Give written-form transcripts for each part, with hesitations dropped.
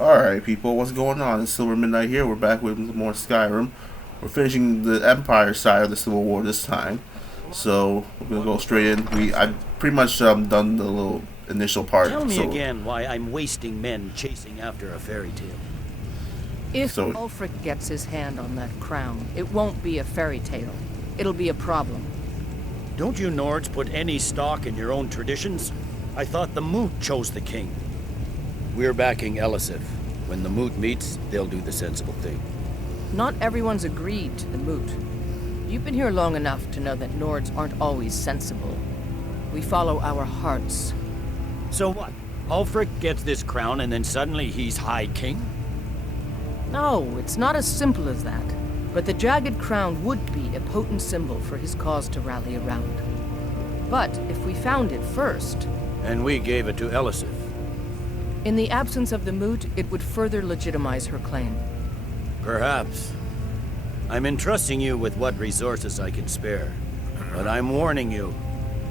Alright, people, what's going on? It's Silver Midnight here. We're back with more Skyrim. We're finishing the Empire side of the Civil War this time. So, we're going to go straight in. I've pretty much done the little initial part. Tell me again why I'm wasting men chasing after a fairy tale. If Ulfric gets his hand on that crown, it won't be a fairy tale. It'll be a problem. Don't you Nords put any stock in your own traditions? I thought the Moot chose the king. We're backing Elisif. When the Moot meets, they'll do the sensible thing. Not everyone's agreed to the Moot. You've been here long enough to know that Nords aren't always sensible. We follow our hearts. So what? Ulfric gets this crown and then suddenly he's High King? No, it's not as simple as that. But the jagged crown would be a potent symbol for his cause to rally around. But if we found it first... And we gave it to Elisif. In the absence of the Moot, it would further legitimize her claim. Perhaps. I'm entrusting you with what resources I can spare. But I'm warning you,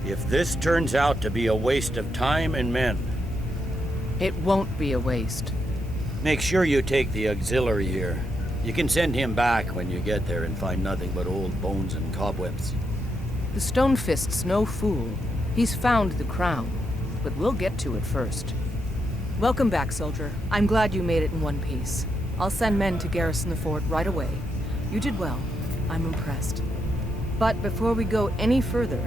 if this turns out to be a waste of time and men... It won't be a waste. Make sure you take the auxiliary here. You can send him back when you get there and find nothing but old bones and cobwebs. The Stonefist's no fool. He's found the crown, but we'll get to it first. Welcome back, soldier. I'm glad you made it in one piece. I'll send men to garrison the fort right away. You did well. I'm impressed. But before we go any further,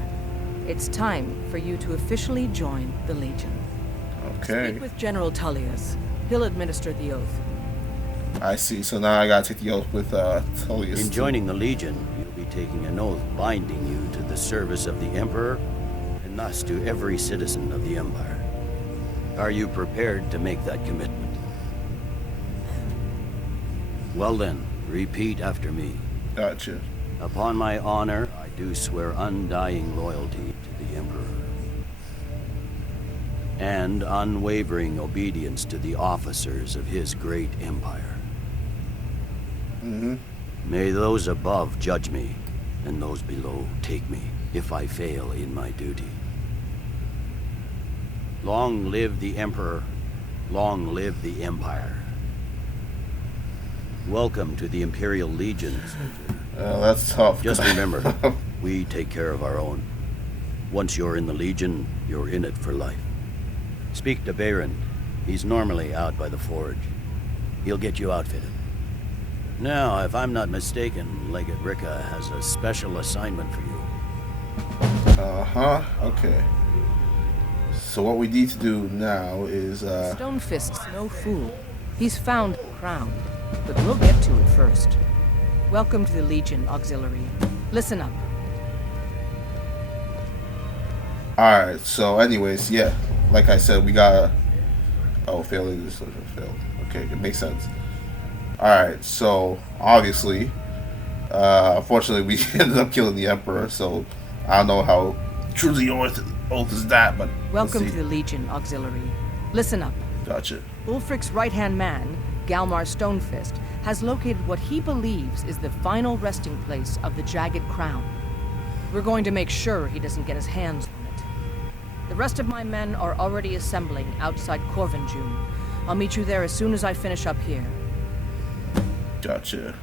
it's time for you to officially join the Legion. Okay. Speak with General Tullius. He'll administer the oath. I see. So now I gotta take the oath with Tullius. In joining the Legion, you'll be taking an oath binding you to the service of the Emperor, and thus to every citizen of the Empire. Are you prepared to make that commitment? Well then, repeat after me. Gotcha. Upon my honor, I do swear undying loyalty to the Emperor. And unwavering obedience to the officers of his great empire. Mm-hmm. May those above judge me, and those below take me, if I fail in my duty. Long live the Emperor, long live the Empire. Welcome to the Imperial Legion. That's tough. Just remember, we take care of our own. Once you're in the Legion, you're in it for life. Speak to Baron. He's normally out by the forge. He'll get you outfitted. Now, if I'm not mistaken, Legate Ricka has a special assignment for you. Uh-huh. Okay. So what we need to do now is, Stonefist's no fool. He's found the crown, but we'll get to it first. Welcome to the Legion, Auxiliary. Listen up. Alright, so anyways, yeah. Like I said, we gotta... Oh, failing this failed. Okay, it makes sense. Alright, so, obviously, unfortunately, we ended up killing the Emperor, so I don't know how true the oath is that, but welcome to the Legion, Auxiliary. Listen up. Gotcha. Ulfric's right-hand man, Galmar Stonefist, has located what he believes is the final resting place of the Jagged Crown. We're going to make sure he doesn't get his hands on it. The rest of my men are already assembling outside Corvinjune. I'll meet you there as soon as I finish up here. Gotcha.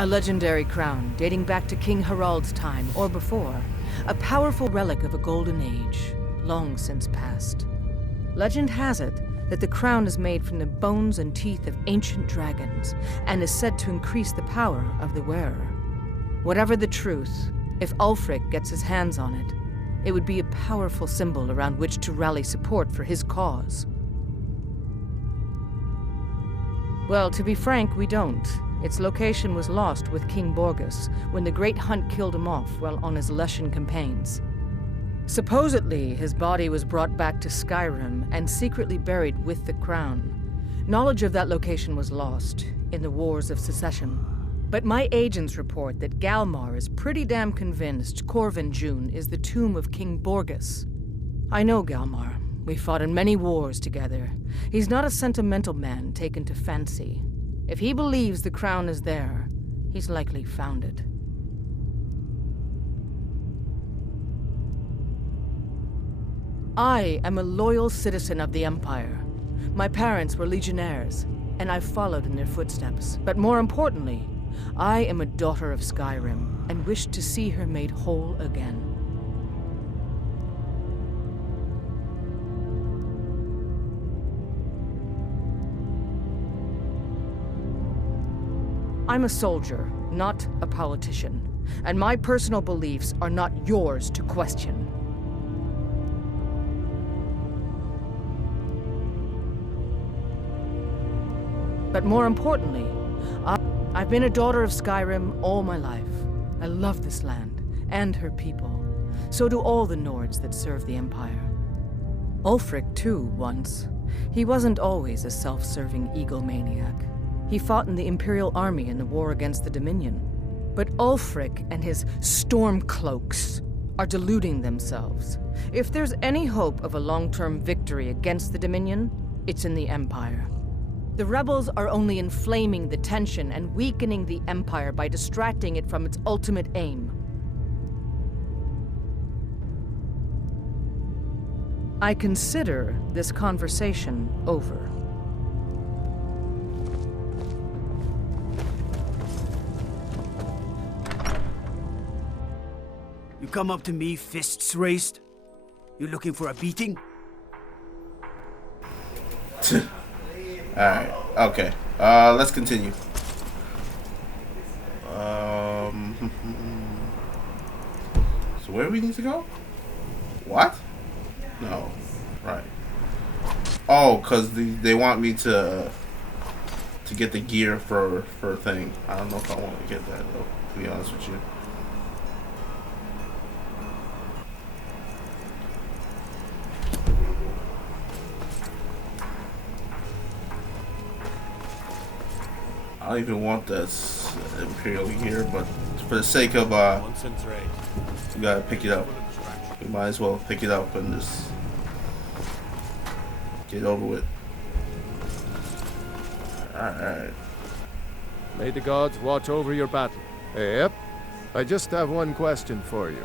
A legendary crown dating back to King Harald's time or before. A powerful relic of a golden age, long since past. Legend has it that the crown is made from the bones and teeth of ancient dragons and is said to increase the power of the wearer. Whatever the truth, if Ulfric gets his hands on it, it would be a powerful symbol around which to rally support for his cause. Well, to be frank, we don't. Its location was lost with King Borgus when the Great Hunt killed him off while on his Leshen campaigns. Supposedly, his body was brought back to Skyrim and secretly buried with the crown. Knowledge of that location was lost in the Wars of Secession. But my agents report that Galmar is pretty damn convinced Corvinjune is the tomb of King Borgus. I know Galmar. We fought in many wars together. He's not a sentimental man taken to fancy. If he believes the crown is there, he's likely found it. I am a loyal citizen of the Empire. My parents were legionnaires, and I've followed in their footsteps. But more importantly, I am a daughter of Skyrim, and wish to see her made whole again. I'm a soldier, not a politician, and my personal beliefs are not yours to question. But more importantly, I've been a daughter of Skyrim all my life. I love this land, and her people. So do all the Nords that serve the Empire. Ulfric, too, once. He wasn't always a self-serving egomaniac. He fought in the Imperial Army in the war against the Dominion. But Ulfric and his Stormcloaks are deluding themselves. If there's any hope of a long-term victory against the Dominion, it's in the Empire. The rebels are only inflaming the tension and weakening the Empire by distracting it from its ultimate aim. I consider this conversation over. You come up to me, fists raised? You looking for a beating? Alright, okay. Let's continue. So where do we need to go? What? No. Right. Oh, because they want me to get the gear for a thing. I don't know if I want to get that, though, to be honest with you. I don't even want this Imperial gear, but for the sake of we gotta pick it up. We might as well pick it up and just get over with. Alright. May the gods watch over your battle. Yep. I just have one question for you.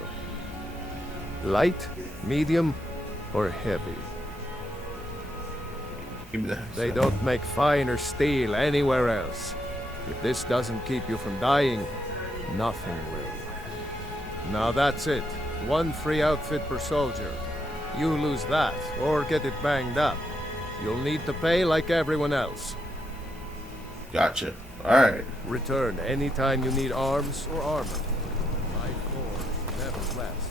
Light, medium, or heavy? Give me that. They don't make fine or steel anywhere else. If this doesn't keep you from dying, nothing will. Now that's it. One free outfit per soldier. You lose that, or get it banged up. You'll need to pay like everyone else. Gotcha. Alright. Return anytime you need arms or armor. My forge never rests.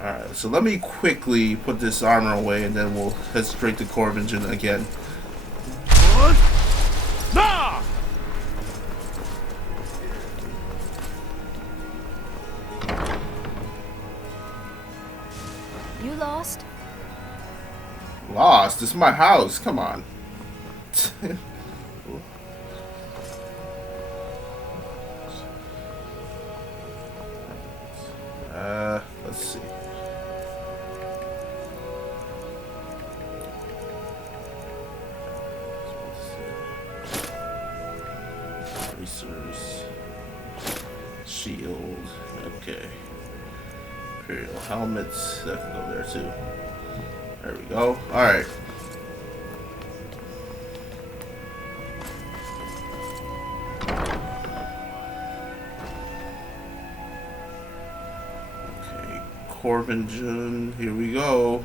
Alright, so let me quickly put this armor away and then we'll head straight to Corvingen again. What? Nah! You lost? Lost? This is my house. Come on. Let's see. Bracers. Shield. Okay. Imperial helmets. That can go there too. There we go. Alright. Okay. Corvingen. Here we go.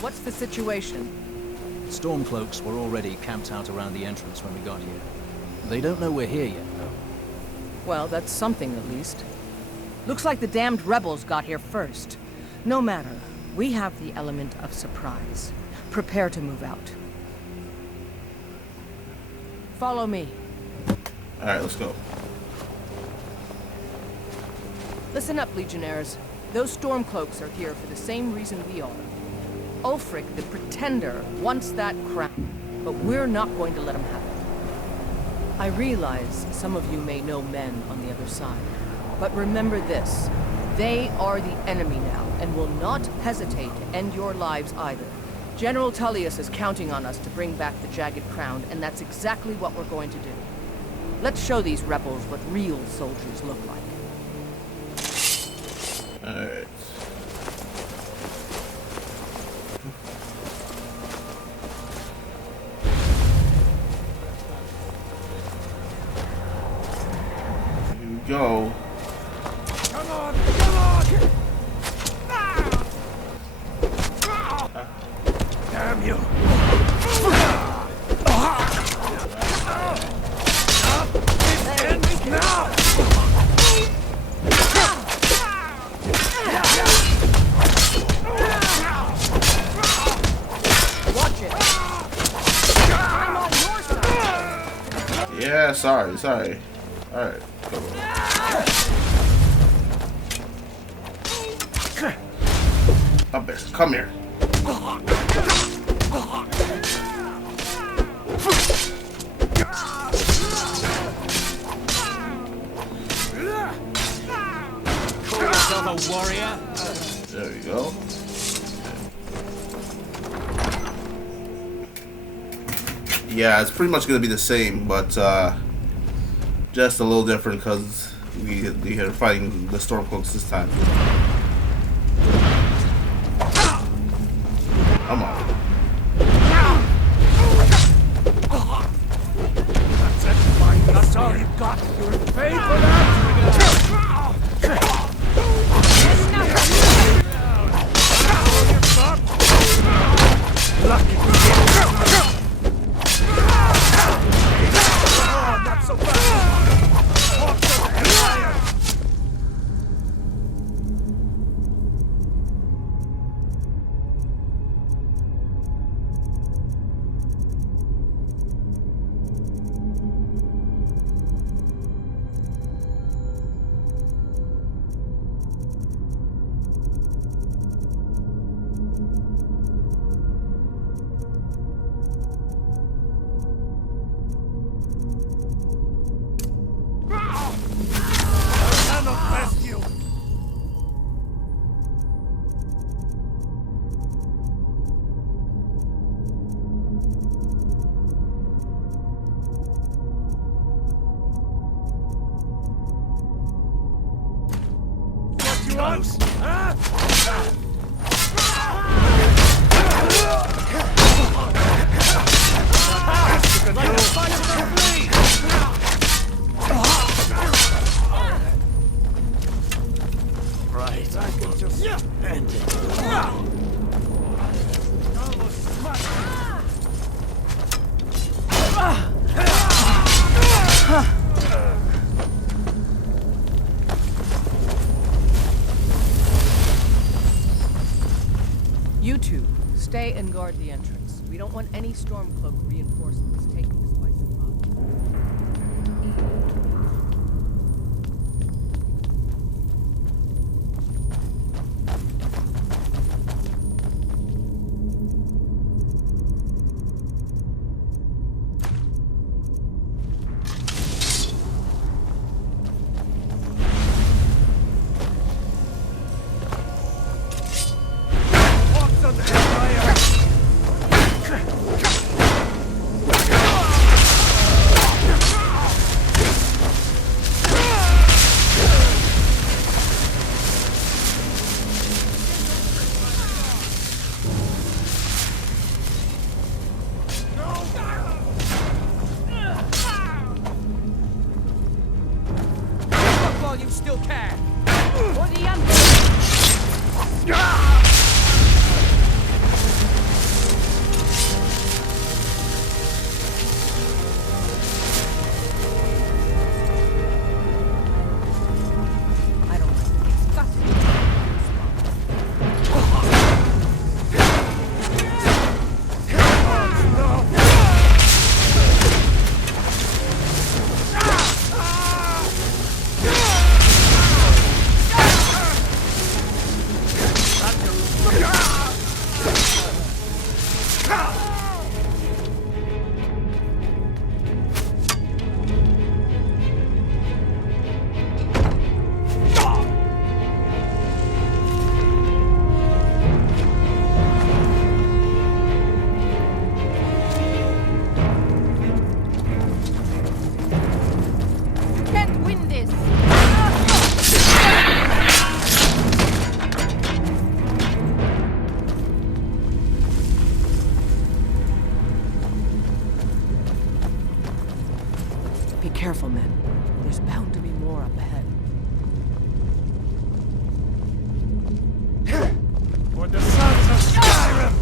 What's the situation? Stormcloaks were already camped out around the entrance when we got here. They don't know we're here yet, though. Well, that's something at least. Looks like the damned rebels got here first. No matter. We have the element of surprise. Prepare to move out. Follow me. Alright, let's go. Listen up, Legionnaires. Those Stormcloaks are here for the same reason we are. Ulfric, the Pretender, wants that crown, but we're not going to let him have it. I realize some of you may know men on the other side, but remember this. They are the enemy now, and will not hesitate to end your lives either. General Tullius is counting on us to bring back the Jagged Crown, and that's exactly what we're going to do. Let's show these rebels what real soldiers look like. Alright. Here we go. Come on! Come on! Damn you! Now! Watch it! I'm on your side! Yeah, sorry. Alright, go. Up there, come here. Call yourself a warrior? There we go. Yeah, it's pretty much gonna be the same, but just a little different because we are fighting the Stormcloaks this time. Come on. That's it, fine. That's all you've got. You're paid for that. Lucky. Oh, not so fast. Hawks of the Empire. I cannot best you. What you want? Huh? Like a fight to the flee! Right, I can just end it. You two, stay and guard the entrance. We don't want any Stormcloak reinforcements taking us by surprise. Hawks of the Empire! Look while you still can! For the Emperor! I don't like it. It's got to be That's your careful, men. There's bound to be more up ahead. For the sons of Skyrim!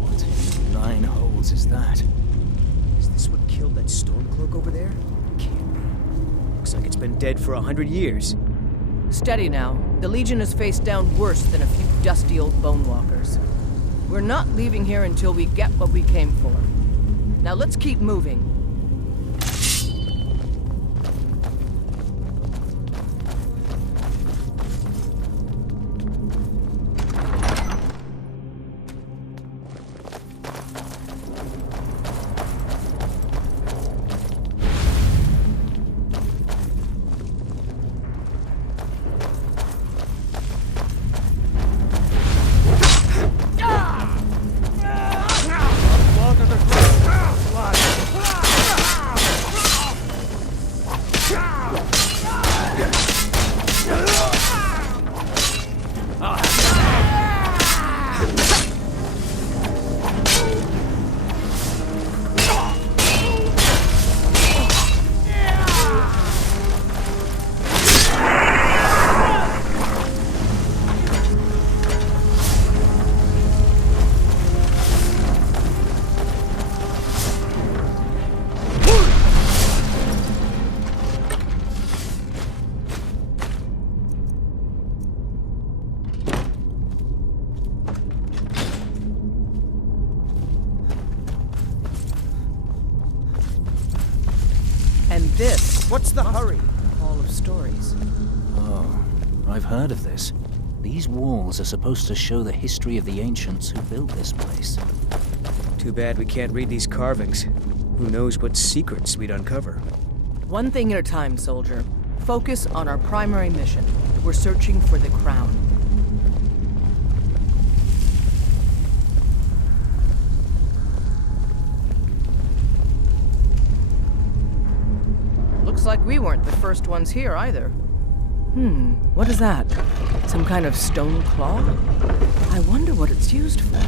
What in nine holes is that? Is this what killed that Stormcloak over there? Can't be. Looks like it's been dead for 100 years. Steady now. The Legion is faced down worse than a few dusty old bonewalkers. We're not leaving here until we get what we came for. Now let's keep moving. And this, What's the hurry? Hall of Stories. Oh, I've heard of this. These walls are supposed to show the history of the ancients who built this place. Too bad we can't read these carvings. Who knows what secrets we'd uncover. One thing at a time, soldier. Focus on our primary mission. We're searching for the crown. Looks like we weren't the first ones here either. What is that? Some kind of stone claw? I wonder what it's used for.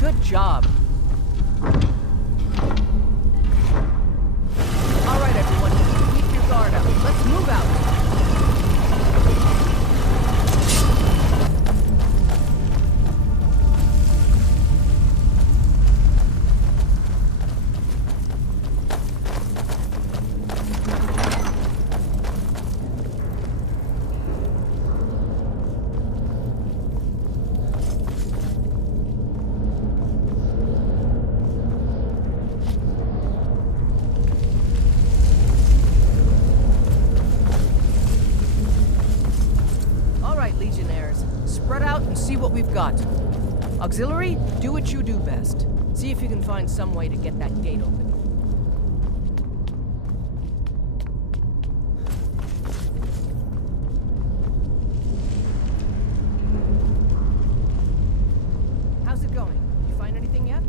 Good job. All right, everyone. Keep your guard up. Let's move out. Legionnaires, spread out and see what we've got. Auxiliary, do what you do best. See if you can find some way to get that gate open. How's it going? You find anything yet?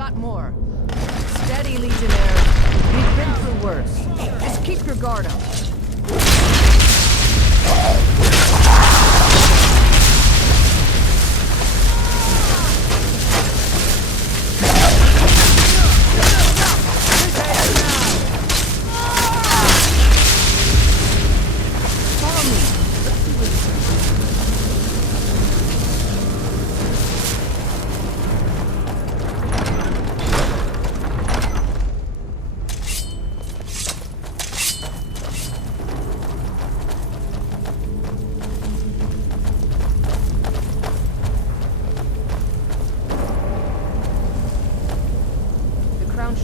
got more. Steady, Legionnaires. We've been through worse. Just keep your guard up.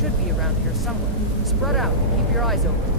Should be around here somewhere. Spread out. Keep your eyes open.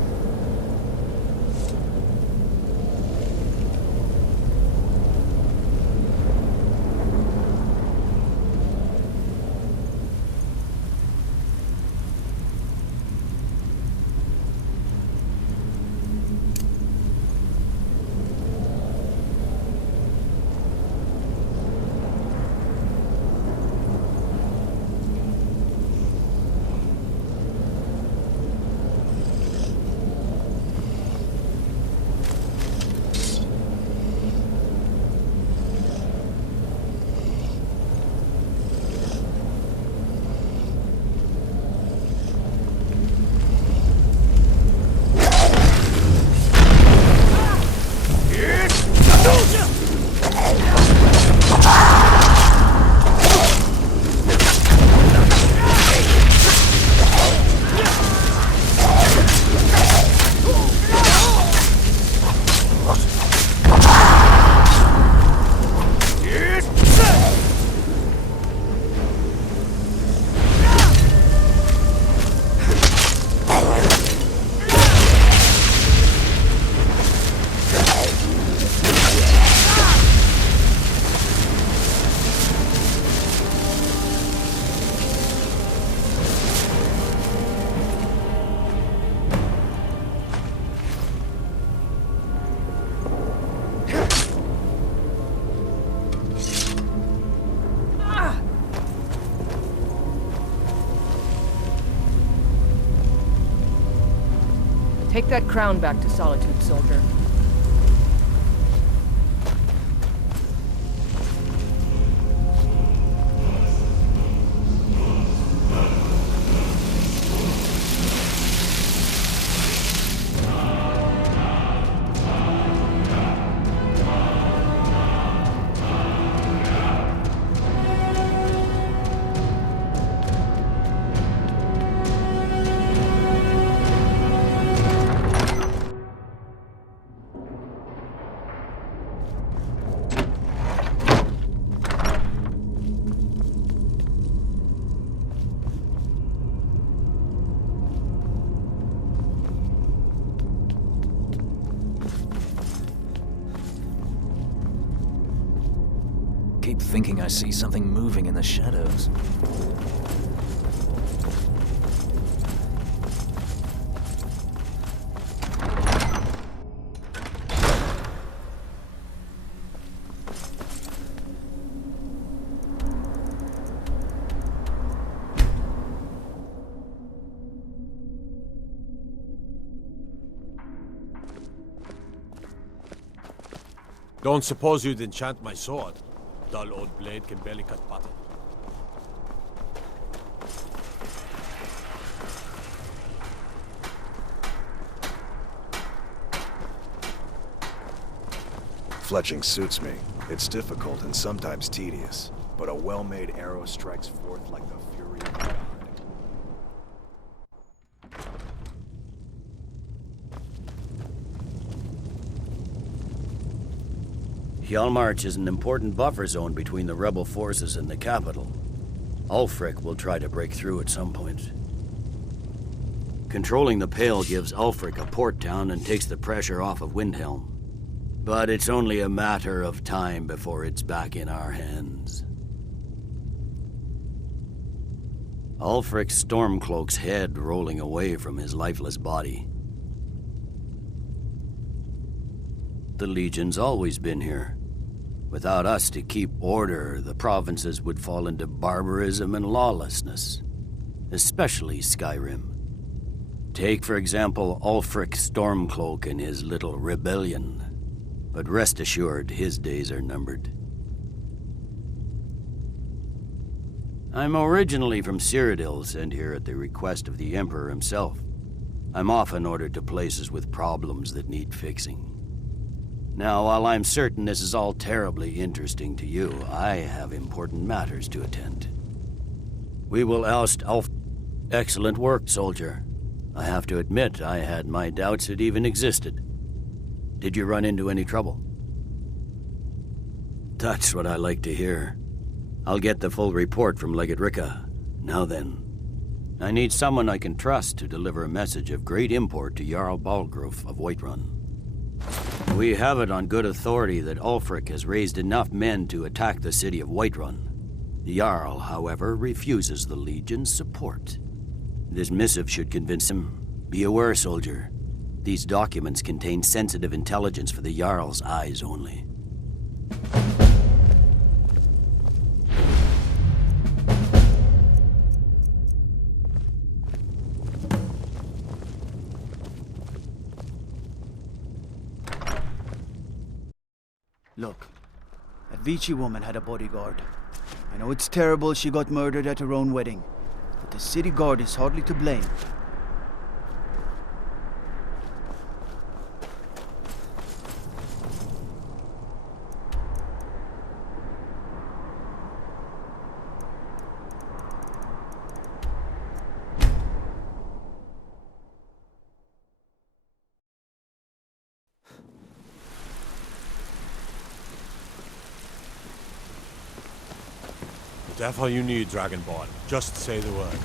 Take that crown back to Solitude, soldier. Keep thinking I see something moving in the shadows. Don't suppose you'd enchant my sword? Dull old blade can barely cut butter. Fletching suits me. It's difficult and sometimes tedious, but a well-made arrow strikes forth like the fury of God. Hjalmarch is an important buffer zone between the rebel forces and the capital. Ulfric will try to break through at some point. Controlling the Pale gives Ulfric a port town and takes the pressure off of Windhelm. But it's only a matter of time before it's back in our hands. Ulfric's Stormcloak's head rolling away from his lifeless body. The Legion's always been here. Without us to keep order, the provinces would fall into barbarism and lawlessness. especially Skyrim. Take, for example, Ulfric Stormcloak and his little rebellion. But rest assured, his days are numbered. I'm originally from Cyrodiil, sent here at the request of the Emperor himself. I'm often ordered to places with problems that need fixing. Now, while I'm certain this is all terribly interesting to you, I have important matters to attend. We will oust Ulf. Excellent work, soldier. I have to admit, I had my doubts it even existed. Did you run into any trouble? That's what I like to hear. I'll get the full report from Legate Ricca. Now then, I need someone I can trust to deliver a message of great import to Jarl Balgruf of Whiterun. We have it on good authority that Ulfric has raised enough men to attack the city of Whiterun. The Jarl, however, refuses the Legion's support. This missive should convince him. Be aware, soldier. These documents contain sensitive intelligence for the Jarl's eyes only. Look, that Vici woman had a bodyguard. I know it's terrible she got murdered at her own wedding, but the city guard is hardly to blame. That's all you need, Dragonborn. Just say the word.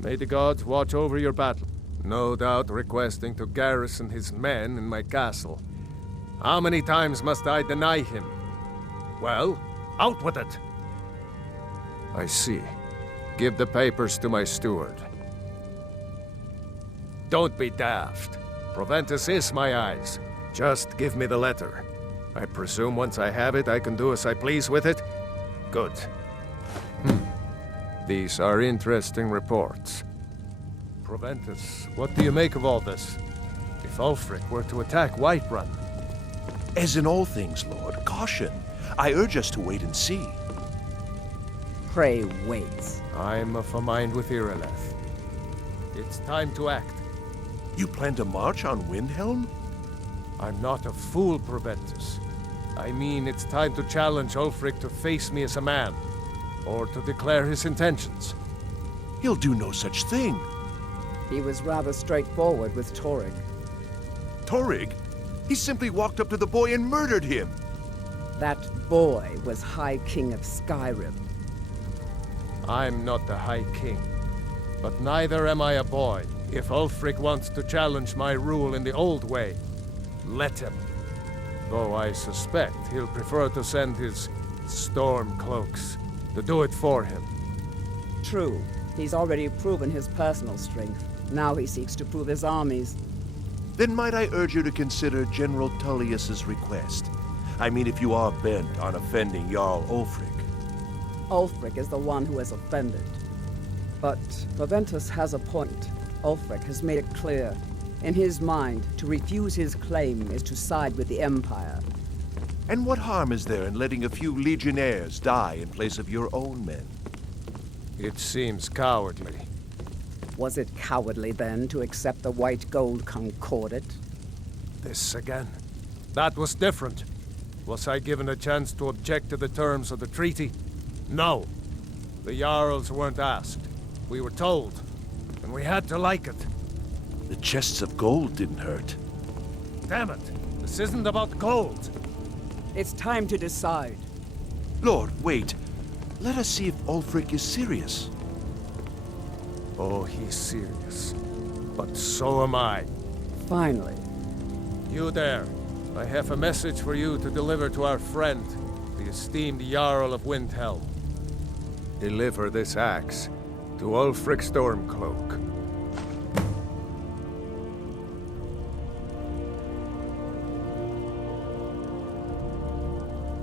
May the gods watch over your battle. No doubt requesting to garrison his men in my castle. How many times must I deny him? Well, out with it! I see. Give the papers to my steward. Don't be daft. Proventus is my eyes. Just give me the letter. I presume once I have it, I can do as I please with it? Good. These are interesting reports. Proventus, what do you make of all this? If Ulfric were to attack Whiterun? As in all things, Lord, caution. I urge us to wait and see. Pray wait. I'm of a mind with Irileth. It's time to act. You plan to march on Windhelm? I'm not a fool, Proventus. I mean, it's time to challenge Ulfric to face me as a man, or to declare his intentions. He'll do no such thing. He was rather straightforward with Torrig. Torrig? He simply walked up to the boy and murdered him. That boy was High King of Skyrim. I'm not the High King, but neither am I a boy. If Ulfric wants to challenge my rule in the old way, let him. Though I suspect he'll prefer to send his Stormcloaks to do it for him. True. He's already proven his personal strength. Now he seeks to prove his armies. Then might I urge you to consider General Tullius's request? I mean, if you are bent on offending Jarl Ulfric. Ulfric is the one who has offended. But Proventus has a point. Ulfric has made it clear. In his mind, to refuse his claim is to side with the Empire. And what harm is there in letting a few legionnaires die in place of your own men? It seems cowardly. Was it cowardly, then, to accept the White Gold Concordat? This again. That was different. Was I given a chance to object to the terms of the treaty? No. The Jarls weren't asked. We were told. And we had to like it. The chests of gold didn't hurt. Damn it! This isn't about gold! It's time to decide. Lord, wait. Let us see if Ulfric is serious. Oh, he's serious. But so am I. Finally. You there. I have a message for you to deliver to our friend, the esteemed Jarl of Windhelm. Deliver this axe, To Ulfric Stormcloak.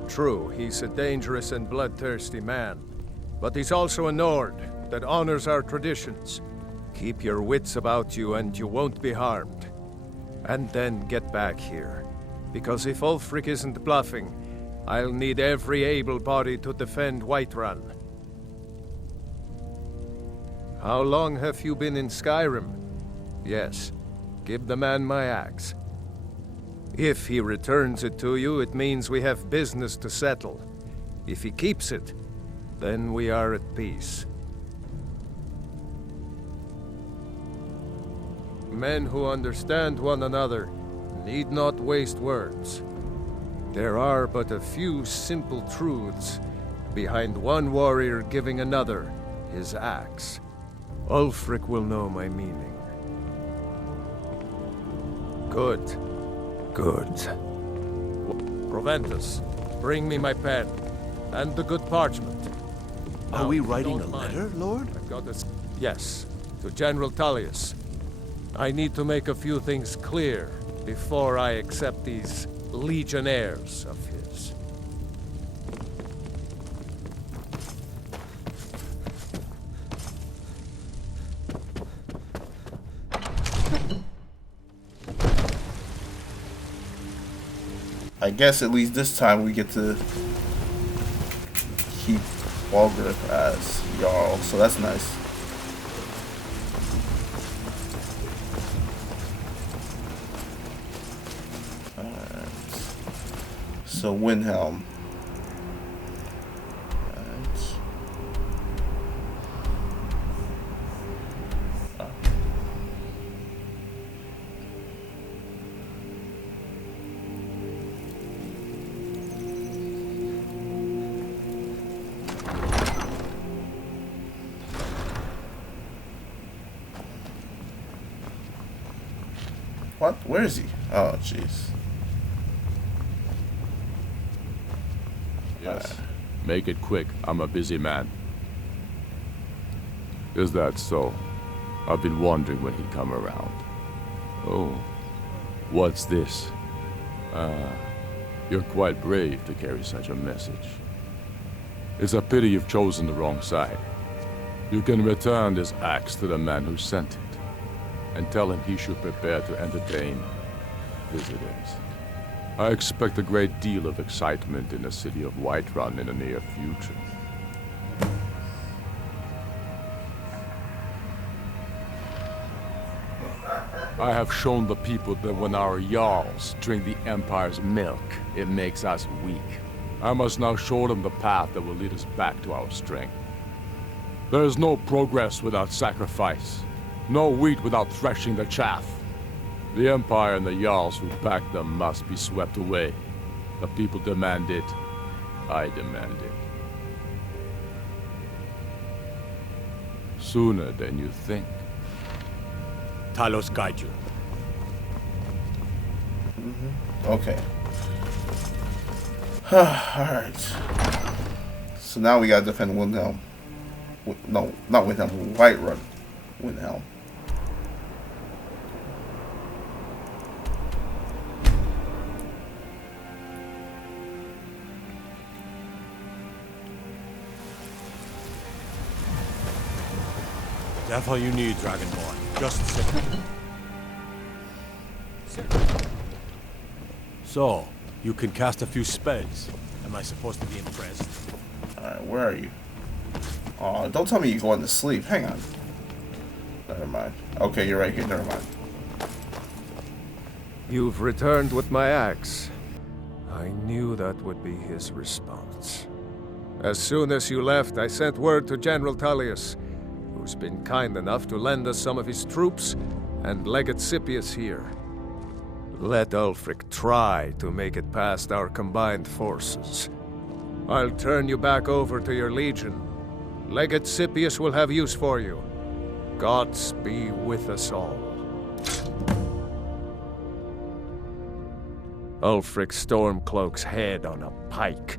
True, he's a dangerous and bloodthirsty man, but he's also a Nord that honors our traditions. Keep your wits about you and you won't be harmed. And then get back here, because if Ulfric isn't bluffing, I'll need every able body to defend Whiterun. How long have you been in Skyrim? Yes, give the man my axe. If he returns it to you, it means we have business to settle. If he keeps it, then we are at peace. Men who understand one another need not waste words. There are but a few simple truths behind one warrior giving another his axe. Ulfric will know my meaning. Good. Good. Proventus, bring me my pen, and the good parchment. Are we writing a letter, Lord? I've got this. Yes, to General Tullius. I need to make a few things clear before I accept these legionnaires of his. I guess at least this time we get to keep Walgrith as Jarl, so that's nice. Alright. So Windhelm. What? Where is he? Oh, jeez. Yes. Make it quick. I'm a busy man. Is that so? I've been wondering when he'd come around. Oh. What's this? You're quite brave to carry such a message. It's a pity you've chosen the wrong side. You can return this axe to the man who sent it, and tell him he should prepare to entertain visitors. I expect a great deal of excitement in the city of Whiterun in the near future. I have shown the people that when our Jarls drink the Empire's milk, it makes us weak. I must now show them the path that will lead us back to our strength. There is no progress without sacrifice. No wheat without threshing the chaff. The Empire and the Jarls who back them must be swept away. The people demand it. I demand it. Sooner than you think. Talos guide you. Okay. Alright. So now we gotta defend Windhelm. No, not Windhelm, Whiterun. Windhelm. That's all you need, Dragonborn. Just sit. So, you can cast a few spells. Am I supposed to be impressed? Alright, where are you? Oh, don't tell me you're going to sleep. Hang on. Never mind. Okay, you're right here. Never mind. You've returned with my axe. I knew that would be his response. As soon as you left, I sent word to General Tullius, who's been kind enough to lend us some of his troops, and Legate Scipius here. Let Ulfric try to make it past our combined forces. I'll turn you back over to your legion. Legate Scipius will have use for you. Gods be with us all. Ulfric Stormcloak's head on a pike.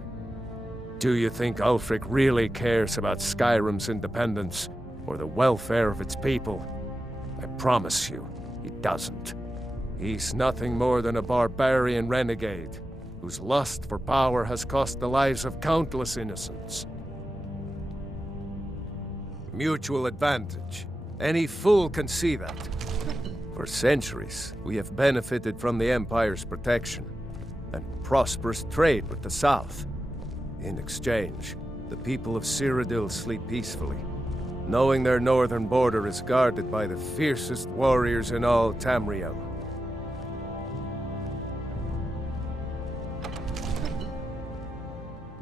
Do you think Ulfric really cares about Skyrim's independence? or the welfare of its people. I promise you, he doesn't. He's nothing more than a barbarian renegade, whose lust for power has cost the lives of countless innocents. Mutual advantage. Any fool can see that. For centuries, we have benefited from the Empire's protection and prosperous trade with the South. In exchange, the people of Cyrodiil sleep peacefully, knowing their northern border is guarded by the fiercest warriors in all Tamriel.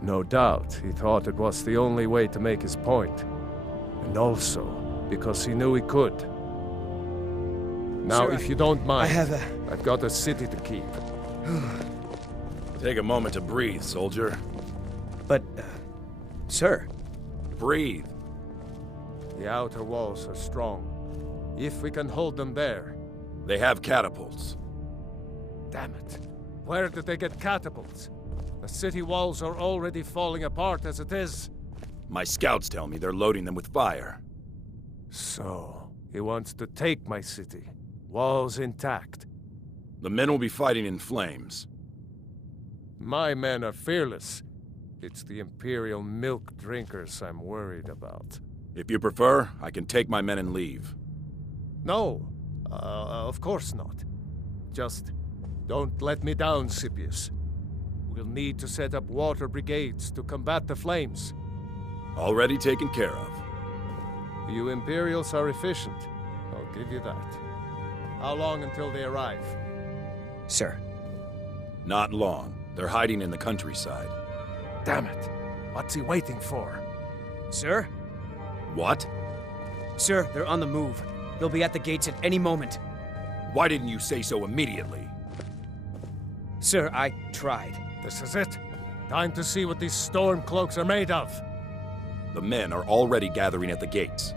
No doubt, he thought it was the only way to make his point. And also, because he knew he could. Now, Sir, if you don't mind, I I've got a city to keep. Take a moment to breathe, soldier. But, sir. Breathe. The outer walls are strong. If we can hold them there. They have catapults. Damn it. Where did they get catapults? The city walls are already falling apart as it is. My scouts tell me they're loading them with fire. So, he wants to take my city. Walls intact. The men will be fighting in flames. My men are fearless. It's the Imperial milk drinkers I'm worried about. If you prefer, I can take my men and leave. No, of course not. Just don't let me down, Scipius. We'll need to set up water brigades to combat the flames. Already taken care of. You Imperials are efficient. I'll give you that. How long until they arrive? Sir. Not long. They're hiding in the countryside. Damn it. What's he waiting for? Sir? What? Sir, they're on the move. They'll be at the gates at any moment. Why didn't you say so immediately? Sir, I tried. This is it. Time to see what these storm cloaks are made of. The men are already gathering at the gates.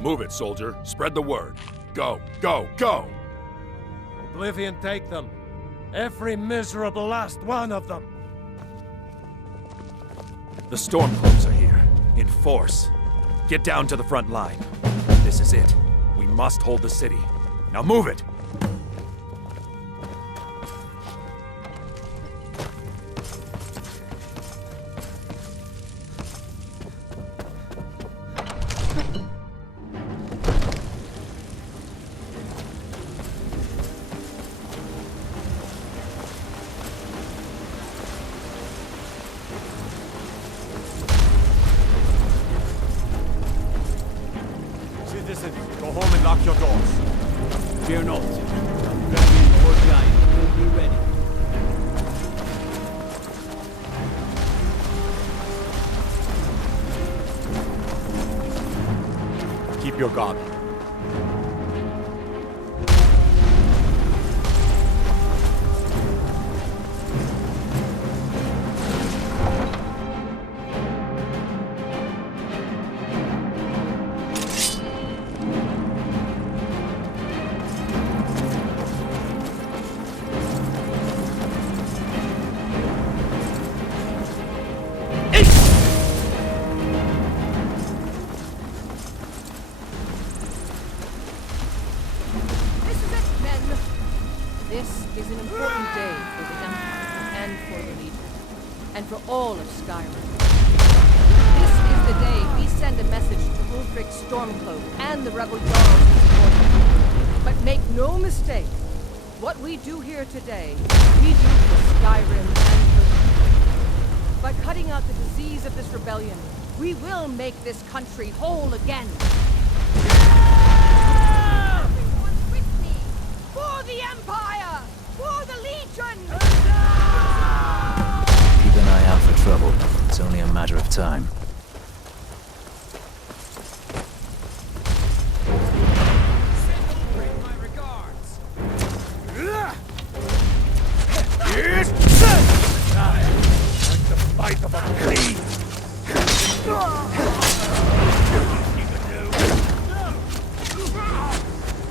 Move it, soldier. Spread the word. Go, go, go! Oblivion take them. Every miserable last one of them. The Stormcloaks are here, in force. Get down to the front line. This is it. We must hold the city. Now move it! Go home and lock your doors. Fear not. Dragon or giant will be ready. Keep your guard. This is an important day for the Empire and for the Legion, and for all of Skyrim. This is the day we send a message to Ulfric Stormcloak and the rebel Jarls to support him. But make no mistake, what we do here today, we do for Skyrim and for the Legion. By cutting out the disease of this rebellion, we will make this country whole again. Everyone's with me! For the Empire! For the Legion! Keep an eye out for trouble. It's only a matter of time. Bring my regards. Like the bite of a flea.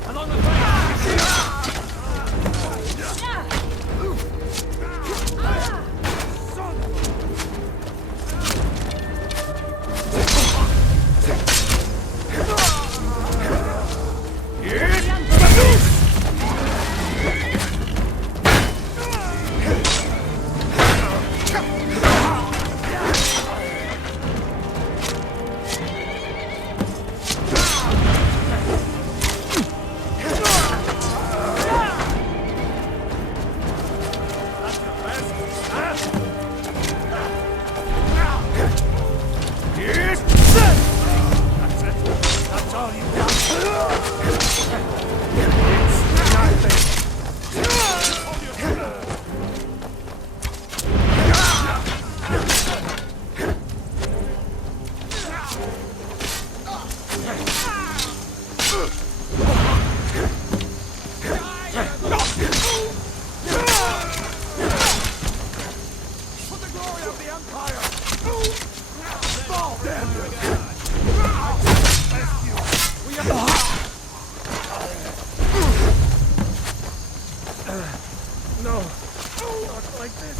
Along the way. Not like this!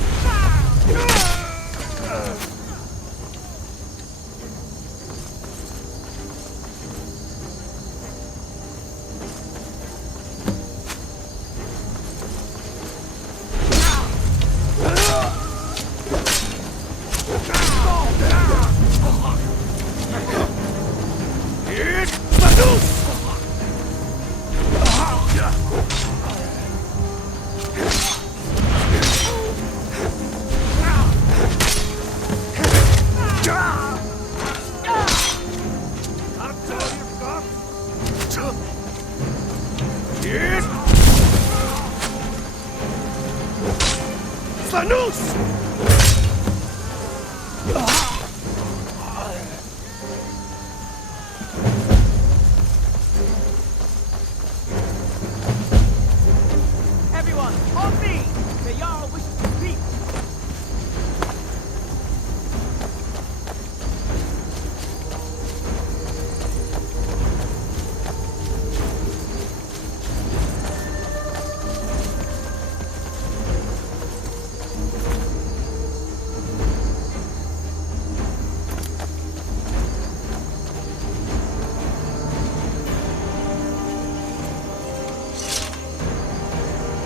Everyone, on me! The Jarl wishes to speak!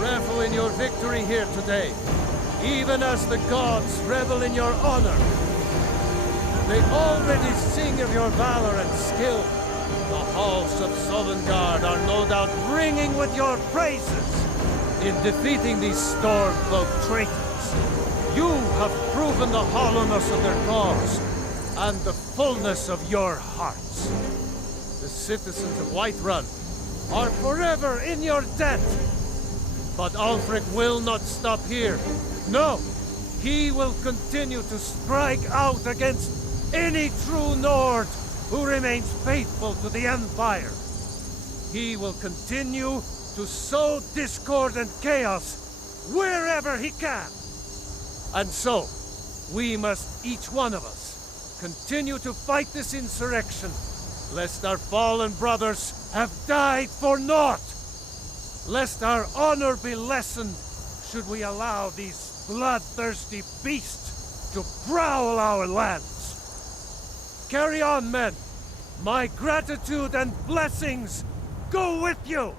Revel in your victory here today, even as the gods revel in your honor. They already sing of your valor and skill. The halls of Sovngarde are no doubt ringing with your praises. In defeating these storm-cloaked traitors, you have proven the hollowness of their cause and the fullness of your hearts. The citizens of Whiterun are forever in your debt. But Ulfric will not stop here. No, he will continue to strike out against any true Nord who remains faithful to the Empire. He will continue to sow discord and chaos wherever he can. And so, we must, each one of us, continue to fight this insurrection, lest our fallen brothers have died for naught. Lest our honor be lessened, should we allow these bloodthirsty beasts to prowl our lands. Carry on, men. My gratitude and blessings go with you.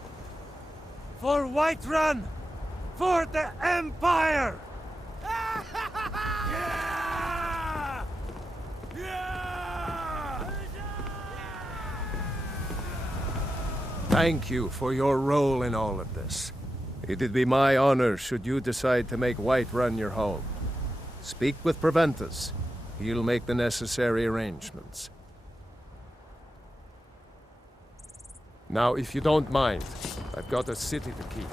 For Whiterun, for the Empire! Thank you for your role in all of this. It'd be my honor should you decide to make Whiterun your home. Speak with Preventus. He'll make the necessary arrangements. Now, if you don't mind, I've got a city to keep.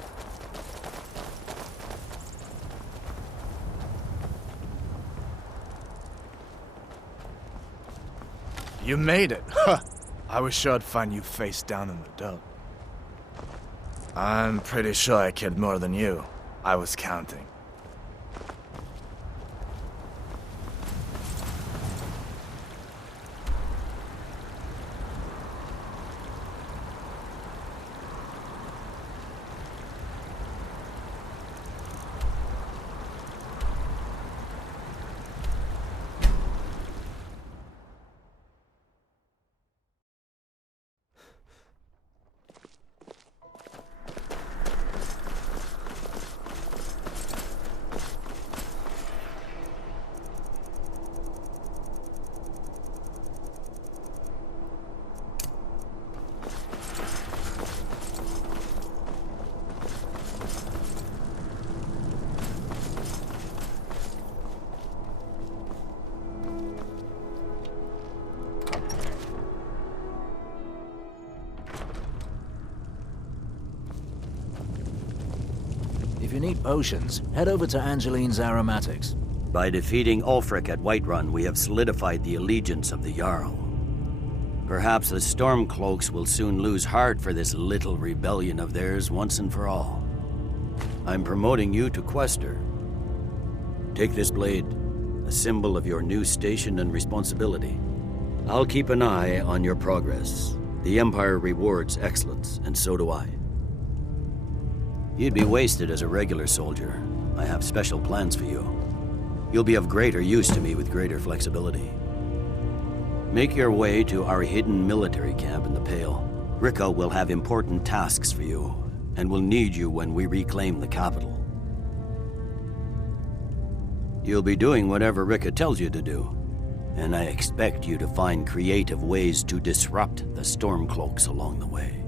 You made it! I was sure I'd find you face down in the dirt. I'm pretty sure I killed more than you. I was counting. If you need potions, head over to Angeline's Aromatics. By defeating Ulfric at Whiterun, we have solidified the allegiance of the Jarl. Perhaps the Stormcloaks will soon lose heart for this little rebellion of theirs once and for all. I'm promoting you to Quester. Take this blade, a symbol of your new station and responsibility. I'll keep an eye on your progress. The Empire rewards excellence, and so do I. You'd be wasted as a regular soldier, I have special plans for you. You'll be of greater use to me with greater flexibility. Make your way to our hidden military camp in the Pale. Rika will have important tasks for you, and will need you when we reclaim the capital. You'll be doing whatever Rika tells you to do, and I expect you to find creative ways to disrupt the Stormcloaks along the way.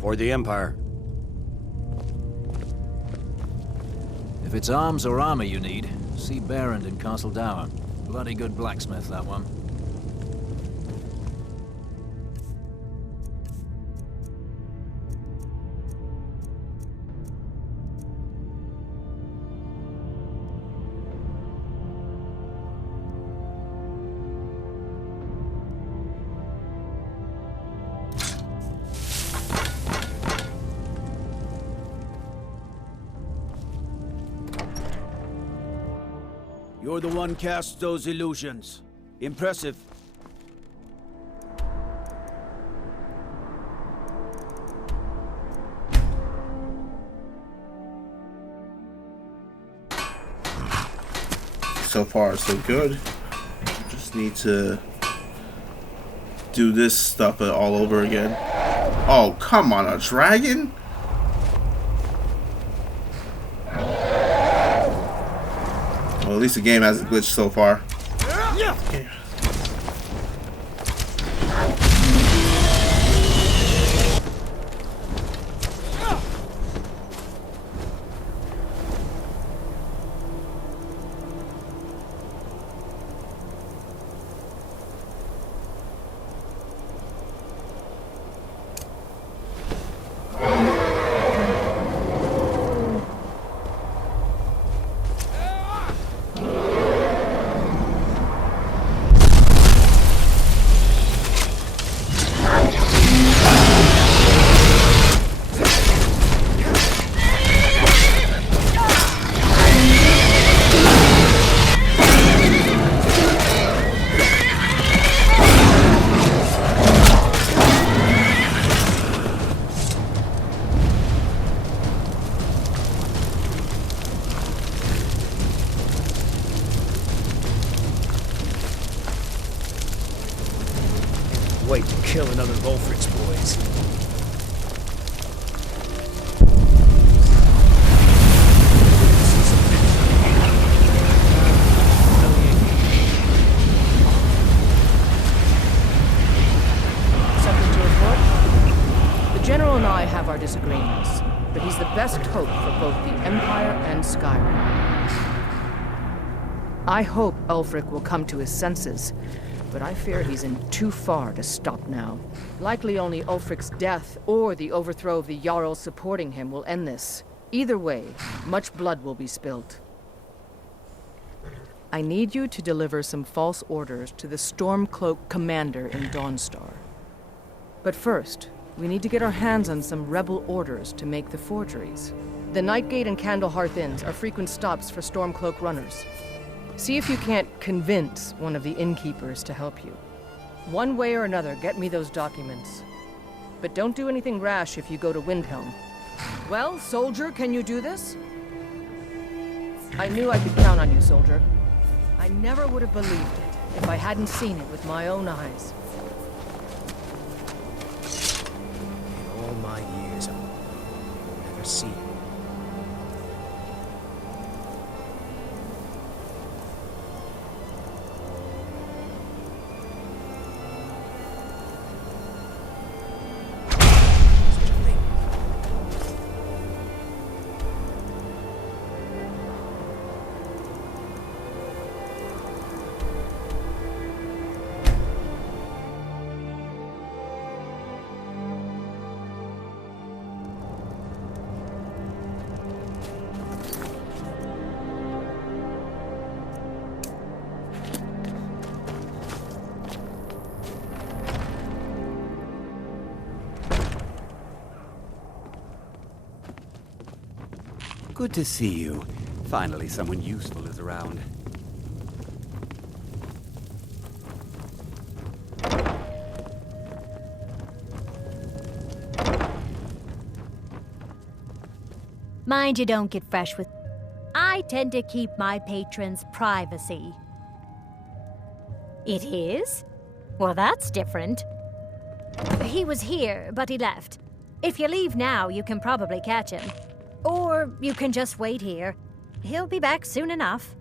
For the Empire. If it's arms or armor you need, see Berend in Castle Dower. Bloody good blacksmith, that one. You're the one casts those illusions. Impressive. So far, so good. Just need to do this stuff all over again. Oh, come on, a dragon? Well, at least the game hasn't glitched so far. Okay. Wait to kill another of Ulfric's boys. Something to report? The General and I have our disagreements, but he's the best hope for both the Empire and Skyrim. I hope Ulfric will come to his senses, but I fear he's in too far to stop now. Likely only Ulfric's death or the overthrow of the Jarl supporting him will end this. Either way, much blood will be spilled. I need you to deliver some false orders to the Stormcloak commander in Dawnstar. But first, we need to get our hands on some rebel orders to make the forgeries. The Nightgate and Candlehearth Inns are frequent stops for Stormcloak runners. See if you can't convince one of the innkeepers to help you. One way or another, get me those documents. But don't do anything rash if you go to Windhelm. Well, soldier, can you do this? I knew I could count on you, soldier. I never would have believed it if I hadn't seen it with my own eyes. In all my years, I've never seen. Good to see you. Finally, someone useful is around. Mind you don't get fresh with... I tend to keep my patrons' privacy. It is? Well, that's different. He was here, but he left. If you leave now, you can probably catch him. Or you can just wait here. He'll be back soon enough.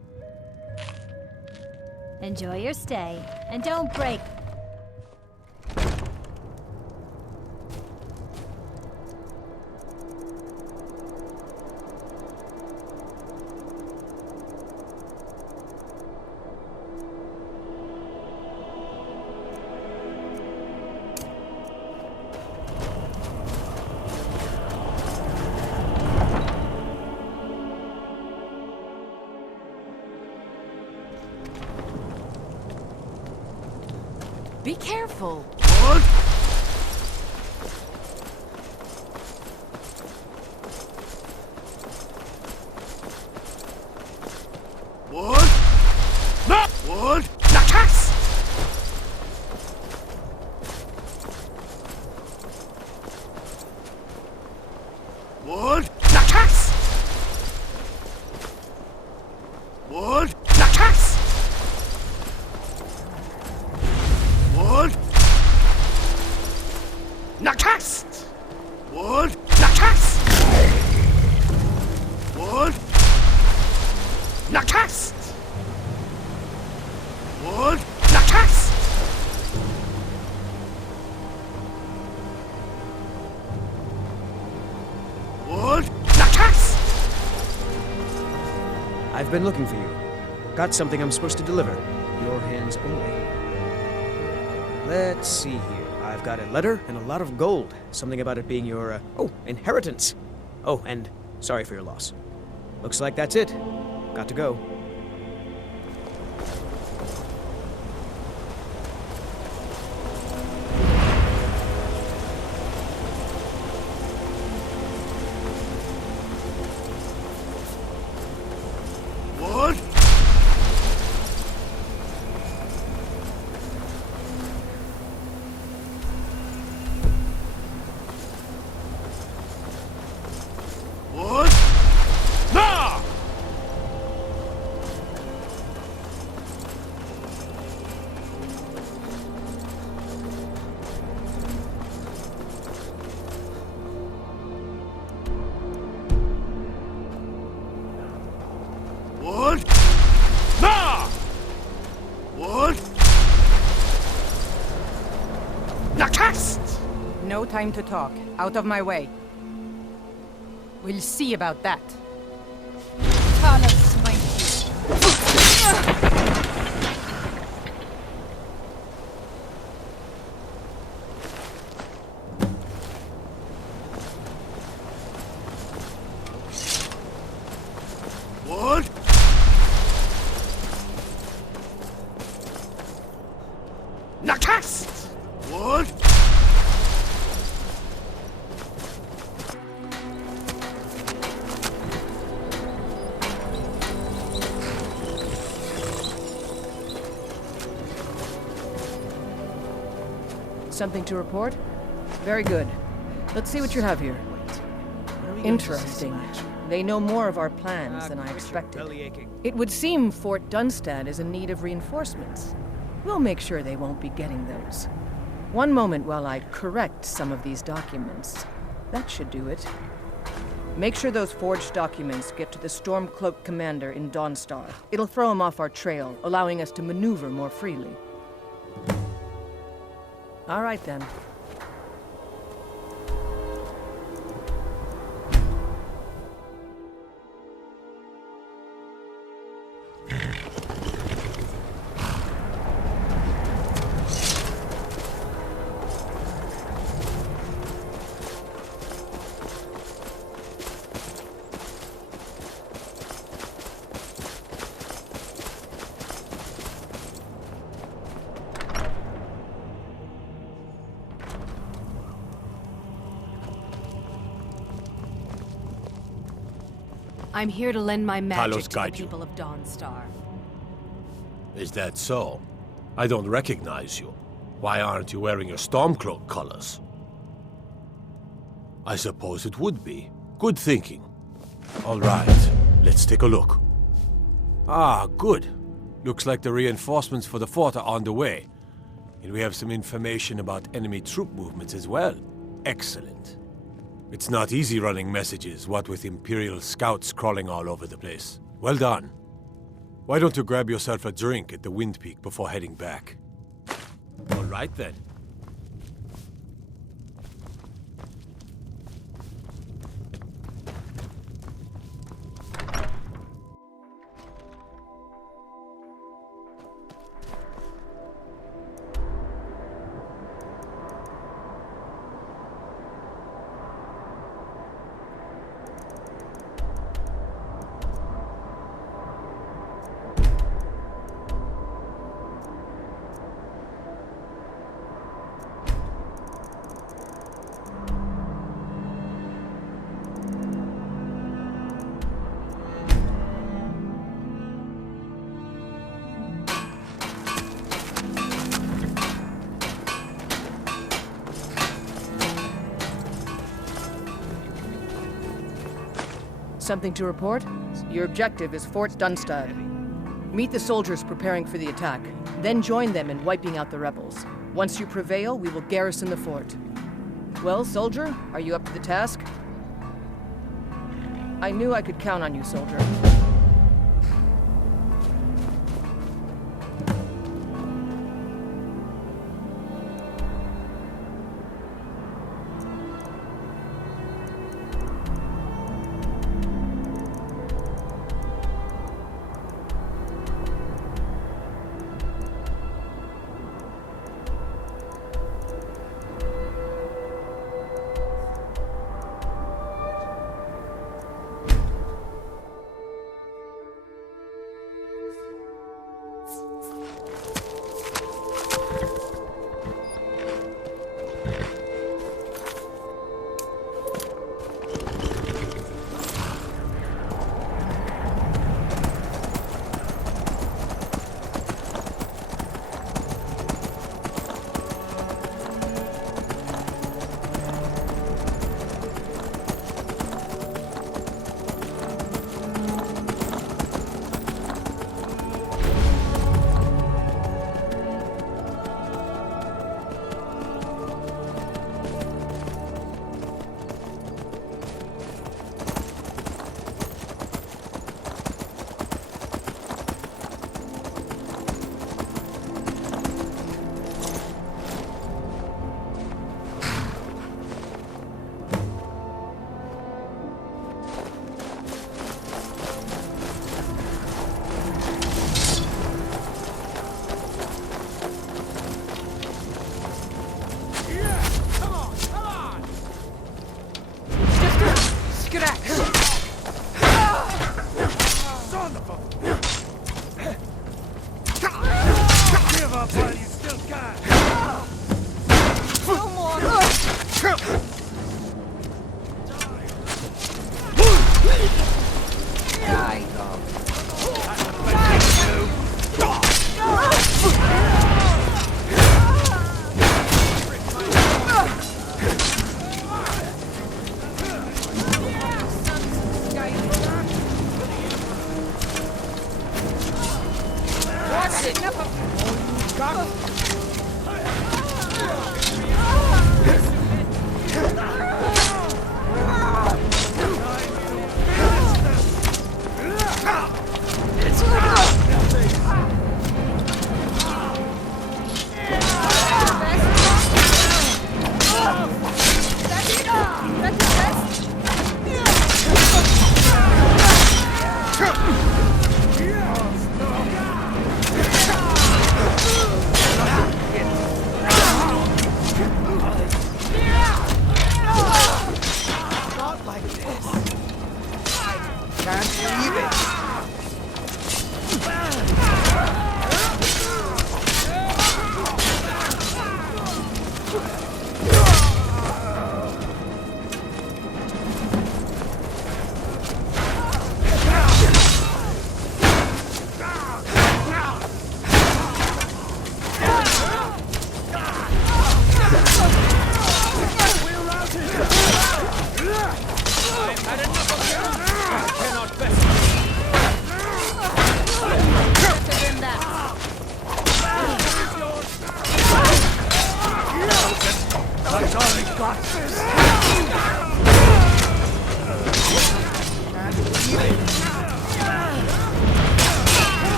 Enjoy your stay, and don't break... Be careful. What? What? No! What? Nakas! What? Nakas! What? Nakas! What? Nakas! What? Nakas! What? Nakas! What? Nakas! What? Nakas! I've been looking for you. Got something I'm supposed to deliver. Your hands only. Let's see here. I've got a letter and a lot of gold. Something about it being your, inheritance. Oh, and sorry for your loss. Looks like that's it. Got to go. What? What? Nah! What? Nah! What? Nakast! No time to talk. Out of my way. We'll see about that. Talos, What? Nakast! What? Something to report? Very good. Let's see what you have here. Interesting. They know more of our plans than I expected. It would seem Fort Dunstad is in need of reinforcements. We'll make sure they won't be getting those. One moment while I correct some of these documents. That should do it. Make sure those forged documents get to the Stormcloak commander in Dawnstar. It'll throw him off our trail, allowing us to maneuver more freely. All right, then. I'm here to lend my magic Talos to the guide you. people of Dawnstar. Is that so? I don't recognize you. Why aren't you wearing your Stormcloak colors? I suppose it would be. Good thinking. All right, let's take a look. Ah, good. Looks like the reinforcements for the fort are on the way. And we have some information about enemy troop movements as well. Excellent. It's not easy running messages, what with Imperial scouts crawling all over the place. Well done. Why don't you grab yourself a drink at the Wind Peak before heading back? All right then. Something to report? Your objective is Fort Dunstad. Meet the soldiers preparing for the attack, then join them in wiping out the rebels. Once you prevail, we will garrison the fort. Well, soldier, are you up to the task? I knew I could count on you, soldier.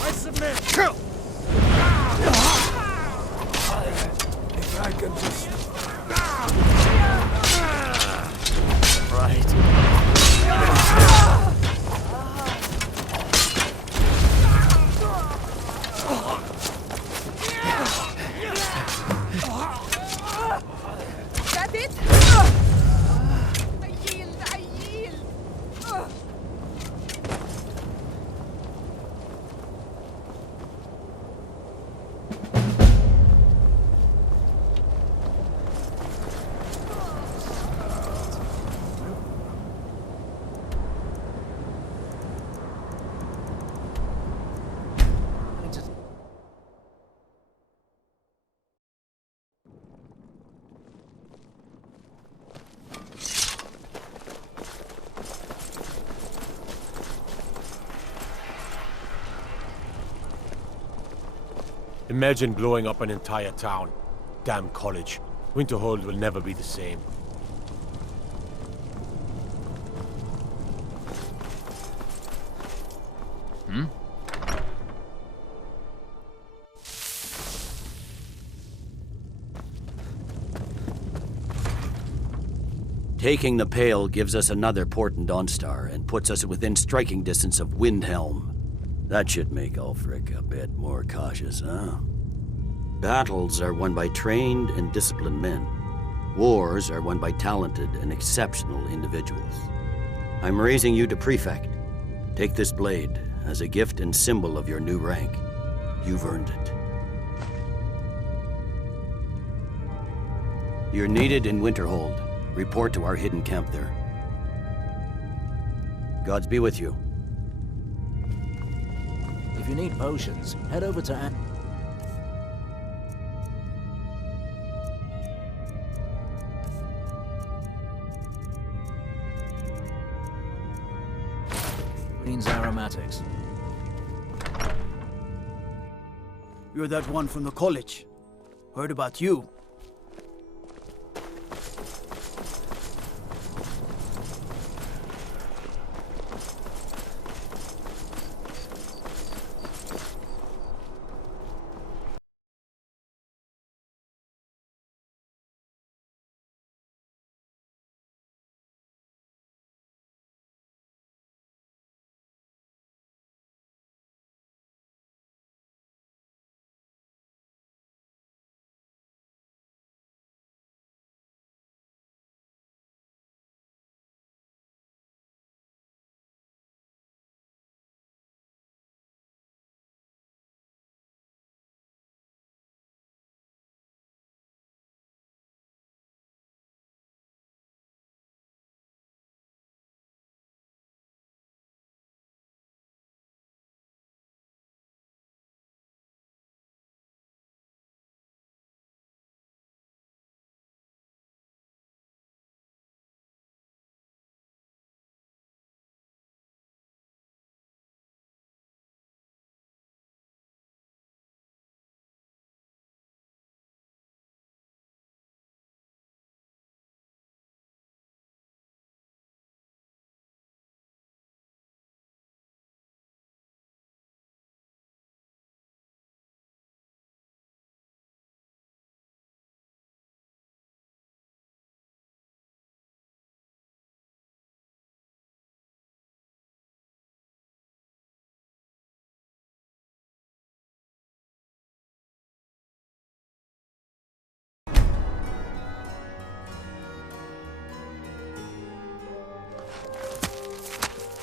I submit. If I can just... That it? I yield, I yield. Imagine blowing up an entire town. Damn college. Winterhold will never be the same. Hmm? Taking the Pale gives us another port in Dawnstar and puts us within striking distance of Windhelm. That should make Ulfric a bit more cautious, huh? Battles are won by trained and disciplined men. Wars are won by talented and exceptional individuals. I'm raising you to prefect. Take this blade as a gift and symbol of your new rank. You've earned it. You're needed in Winterhold. Report to our hidden camp there. Gods be with you. If you need potions, head over to Green's aromatics. You're that one from the college. Heard about you.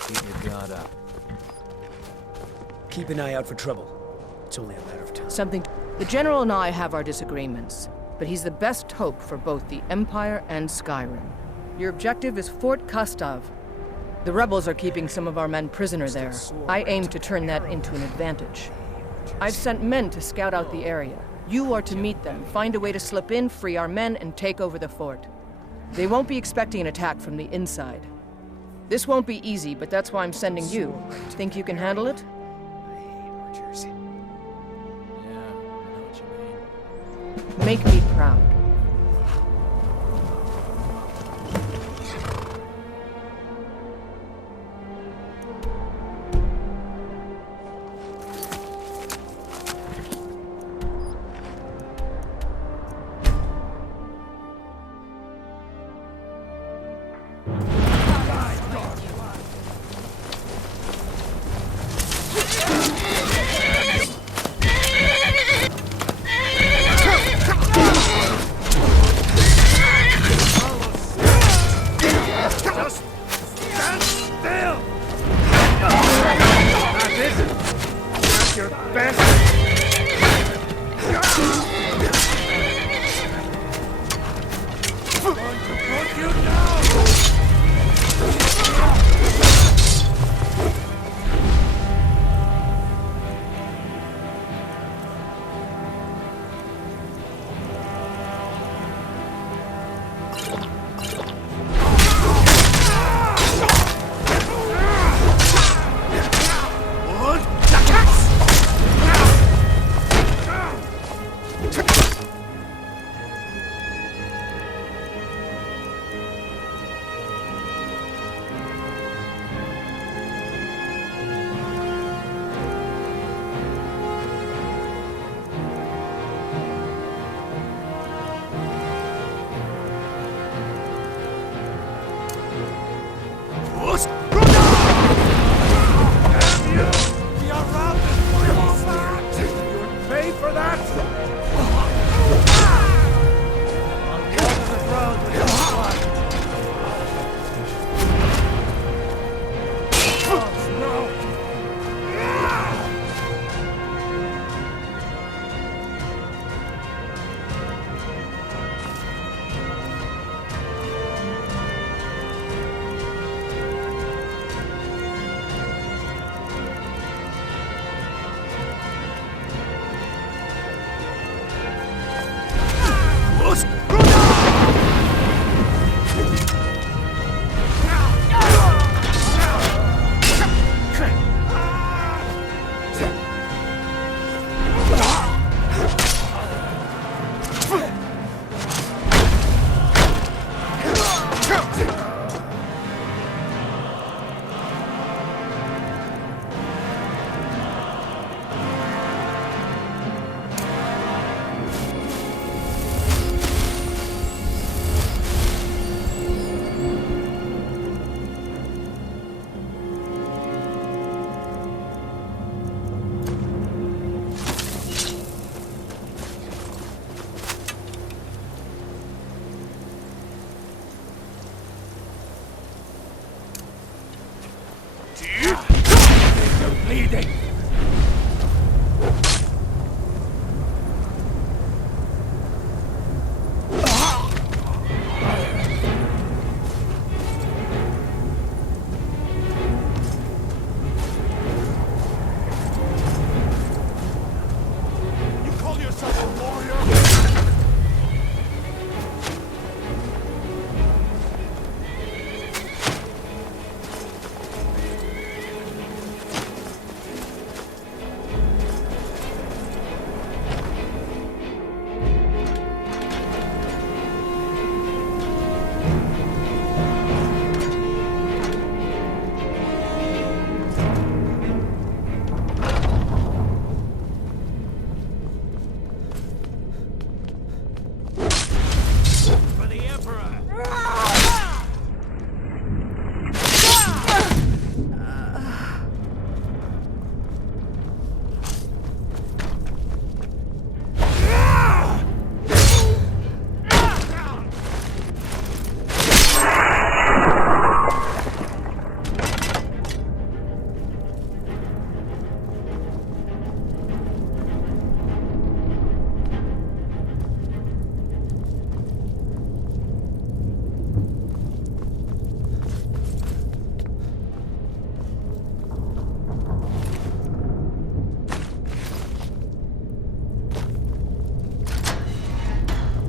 Keep your guard up. Keep an eye out for trouble. It's only a matter of time. The General and I have our disagreements, but he's the best hope for both the Empire and Skyrim. Your objective is Fort Kastav. The rebels are keeping some of our men prisoner there. I aim to turn that into an advantage. I've sent men to scout out the area. You are to meet them, find a way to slip in, free our men, and take over the fort. They won't be expecting an attack from the inside. This won't be easy, but that's why I'm sending you. Think you can handle it? Archers. Yeah, I know what you mean. Make me proud. Bleeding! You call yourself a warrior?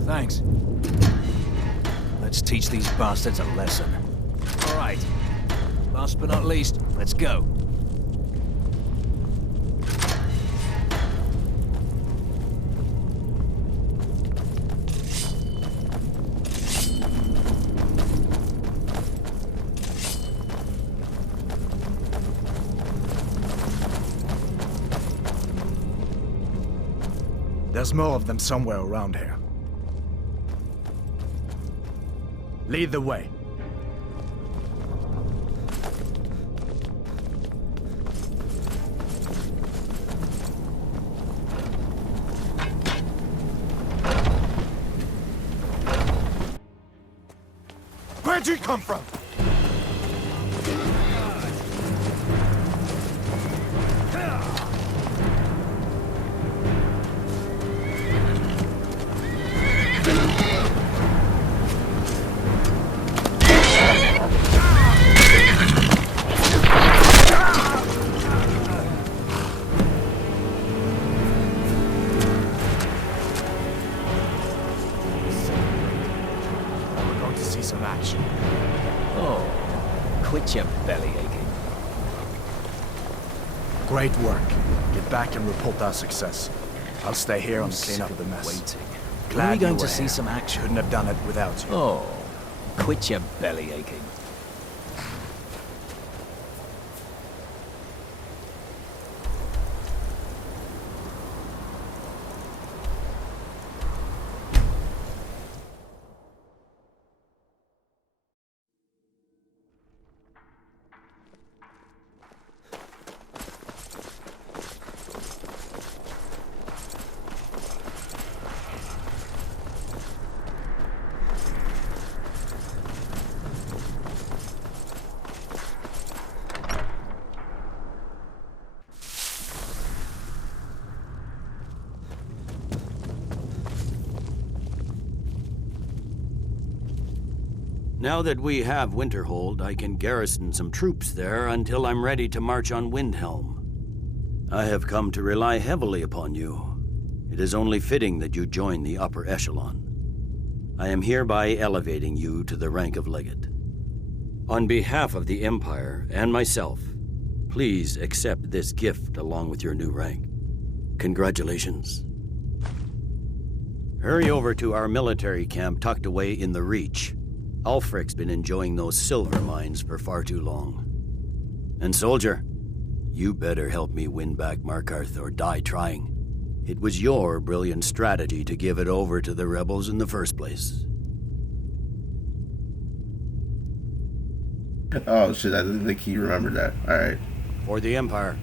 Thanks. Let's teach these bastards a lesson. All right. Last but not least, let's go. There's more of them somewhere around here. Lead the way. Where'd you come from? Your belly aching. Great work. Get back and report our success. I'll stay here and clean up the mess. Waiting. Glad Are we going you to were see here. some action? Couldn't have done it without you. Oh, quit your belly aching. Now that we have Winterhold, I can garrison some troops there until I'm ready to march on Windhelm. I have come to rely heavily upon you. It is only fitting that you join the upper echelon. I am hereby elevating you to the rank of legate. On behalf of the Empire and myself, please accept this gift along with your new rank. Congratulations. Hurry over to our military camp tucked away in the Reach. Ulfric's been enjoying those silver mines for far too long. And soldier, you better help me win back Markarth or die trying. It was your brilliant strategy to give it over to the rebels in the first place. Oh shit, I didn't think he remembered that. Alright. For the Empire.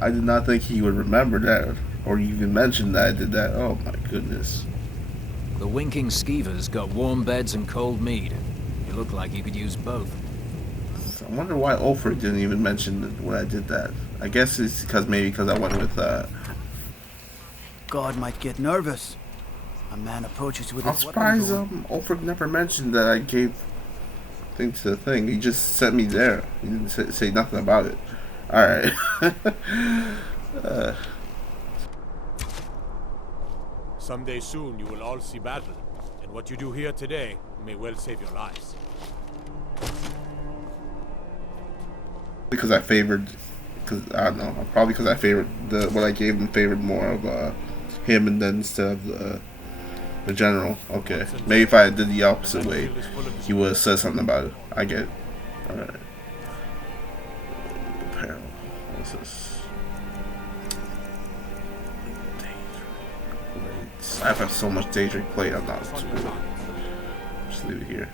I did not think he would remember that, or even mention that I did that. Oh my goodness. The winking skeevers got warm beds and cold mead. You look like you could use both. I wonder why Ulfric didn't even mention when I did that. I guess it's because I went with God might get nervous. A man approaches with I'm his surprised weapon drawn. Ulfric never mentioned that I gave thing to the thing. He just sent me there. He didn't say nothing about it. Alright. Someday soon you will all see battle, and what you do here today may well save your lives. Because I favored, I don't know, probably because I favored what I gave him favored more of him and then instead of the general. Okay, maybe if I did the opposite way, he would have said something about it. I get it. Alright. Apparel. What's this? I have so much Daedric plate, I'm not too worried. Just leave it here.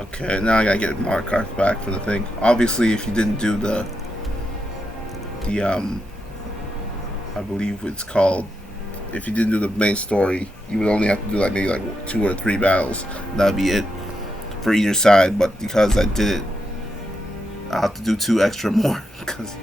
Okay, now I gotta get Markarth back for the thing. Obviously, if you didn't do the I believe it's called, if you didn't do the main story, you would only have to do like maybe like 2 or 3 battles. That'd be it for either side. But because I did it, I'll have to do 2 extra more because.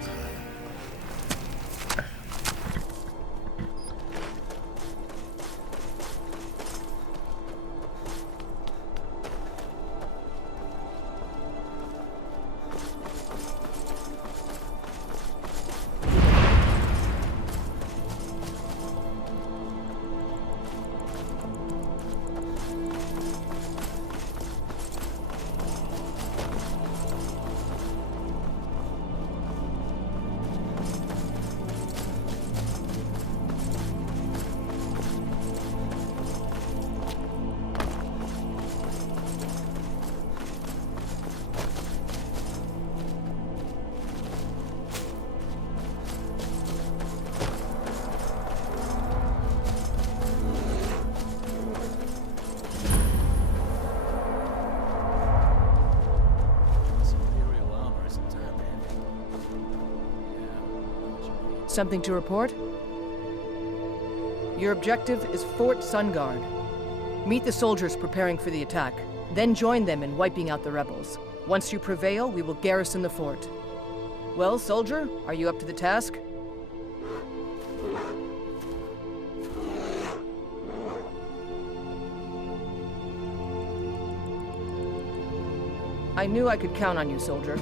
something to report? Your objective is Fort Sunguard. Meet the soldiers preparing for the attack, then join them in wiping out the rebels. Once you prevail, we will garrison the fort. Well, soldier, are you up to the task? I knew I could count on you, soldier.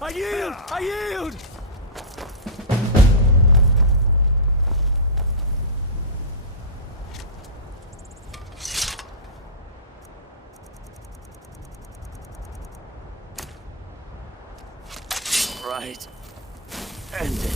I yield! I yield! Right. End it.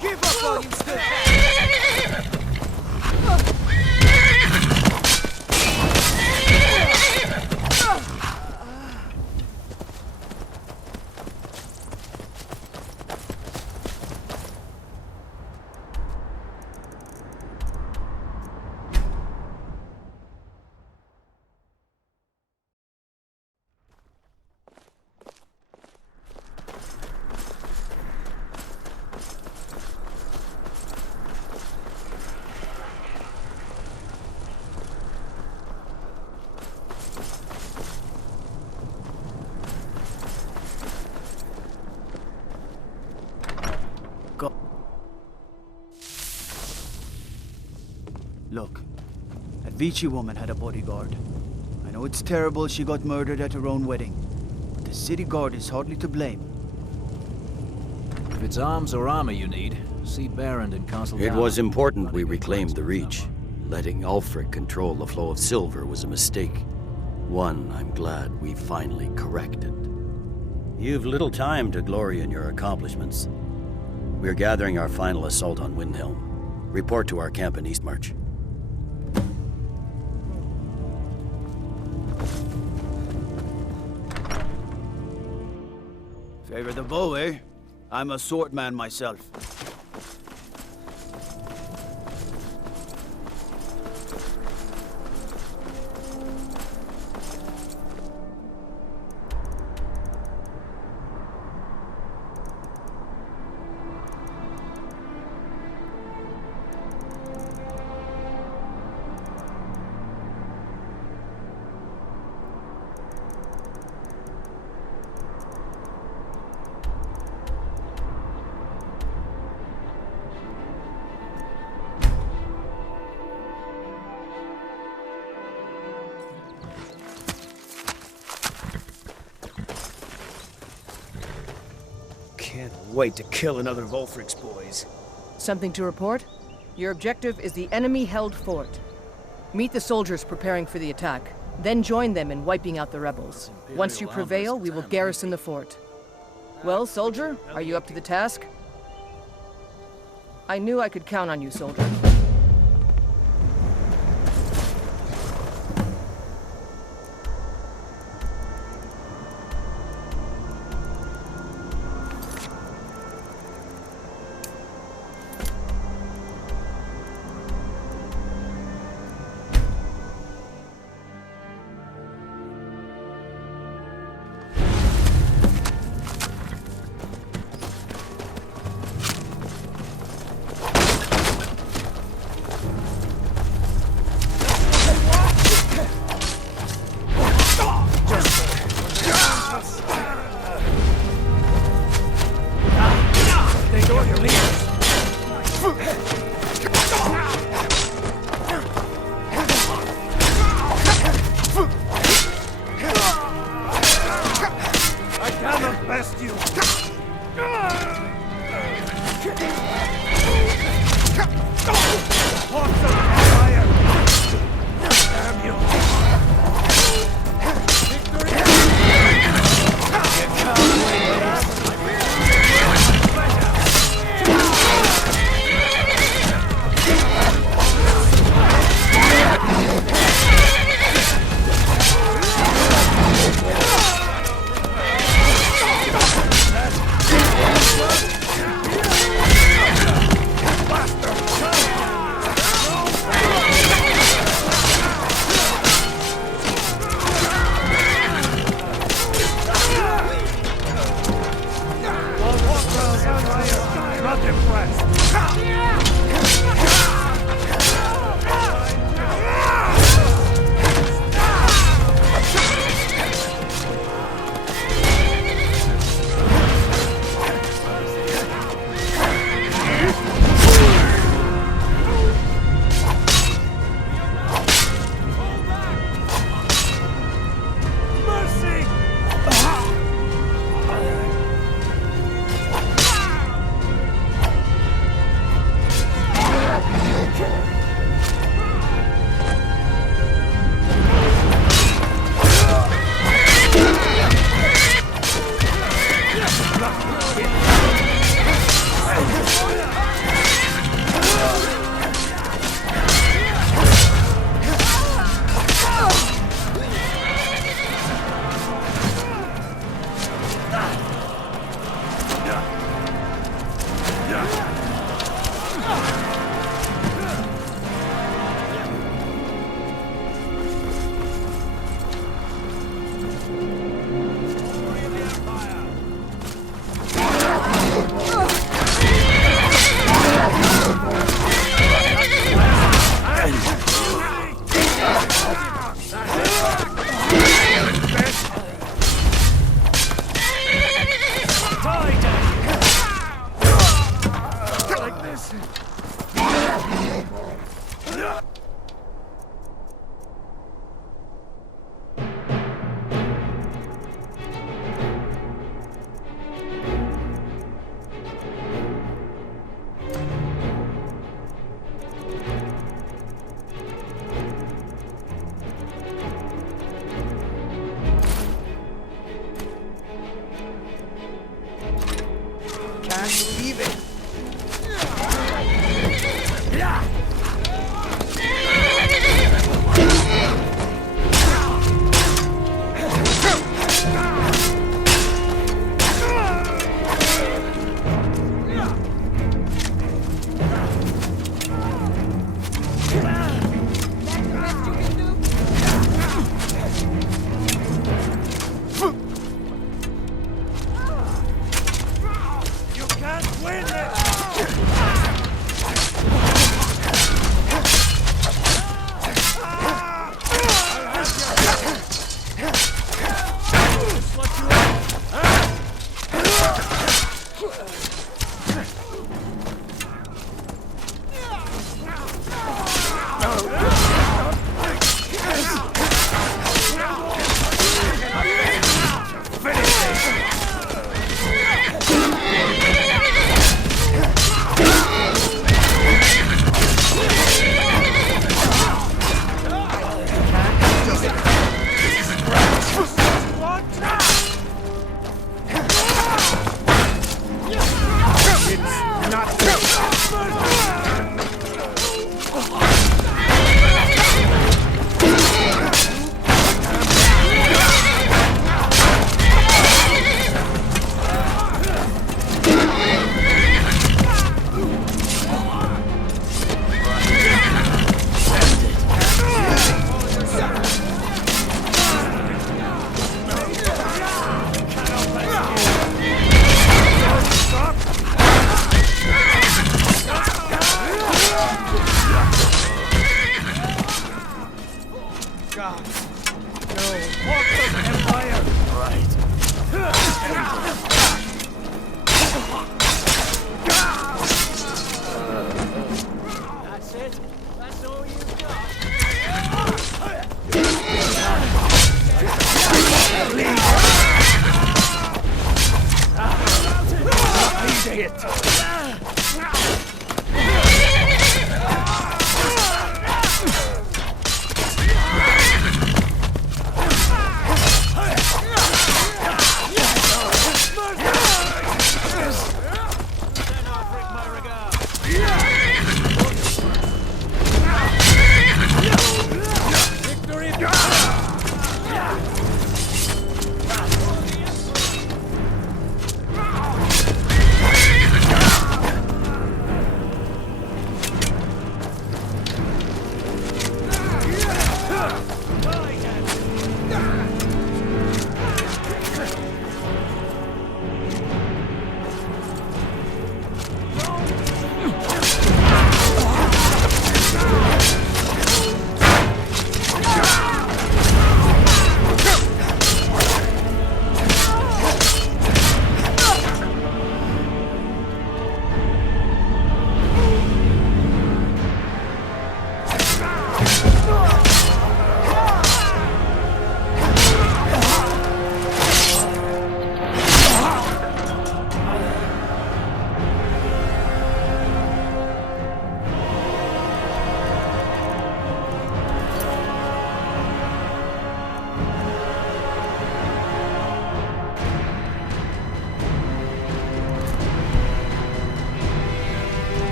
Give up while you still can! Look, that Vici woman had a bodyguard. I know it's terrible she got murdered at her own wedding, but the city guard is hardly to blame. If it's arms or armor you need, see Baron in Castle It Down. was important we reclaimed the Reach. Letting Ulfric control the flow of silver was a mistake. One I'm glad we finally corrected. You've little time to glory in your accomplishments. We're gathering our final assault on Windhelm. Report to our camp in Eastmarch. Favor the bow, eh? I'm a swordman myself. Can't wait to kill another of Ulfric's boys. Something to report? Your objective is the enemy-held fort. Meet the soldiers preparing for the attack, then join them in wiping out the rebels. Once you prevail, we will garrison the fort. Well, soldier, are you up to the task? I knew I could count on you, soldier.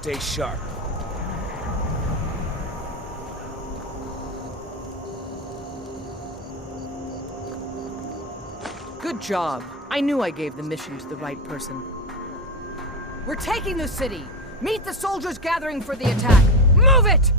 Stay sharp. Good job. I knew I gave the mission to the right person. We're taking the city! Meet the soldiers gathering for the attack! Move it!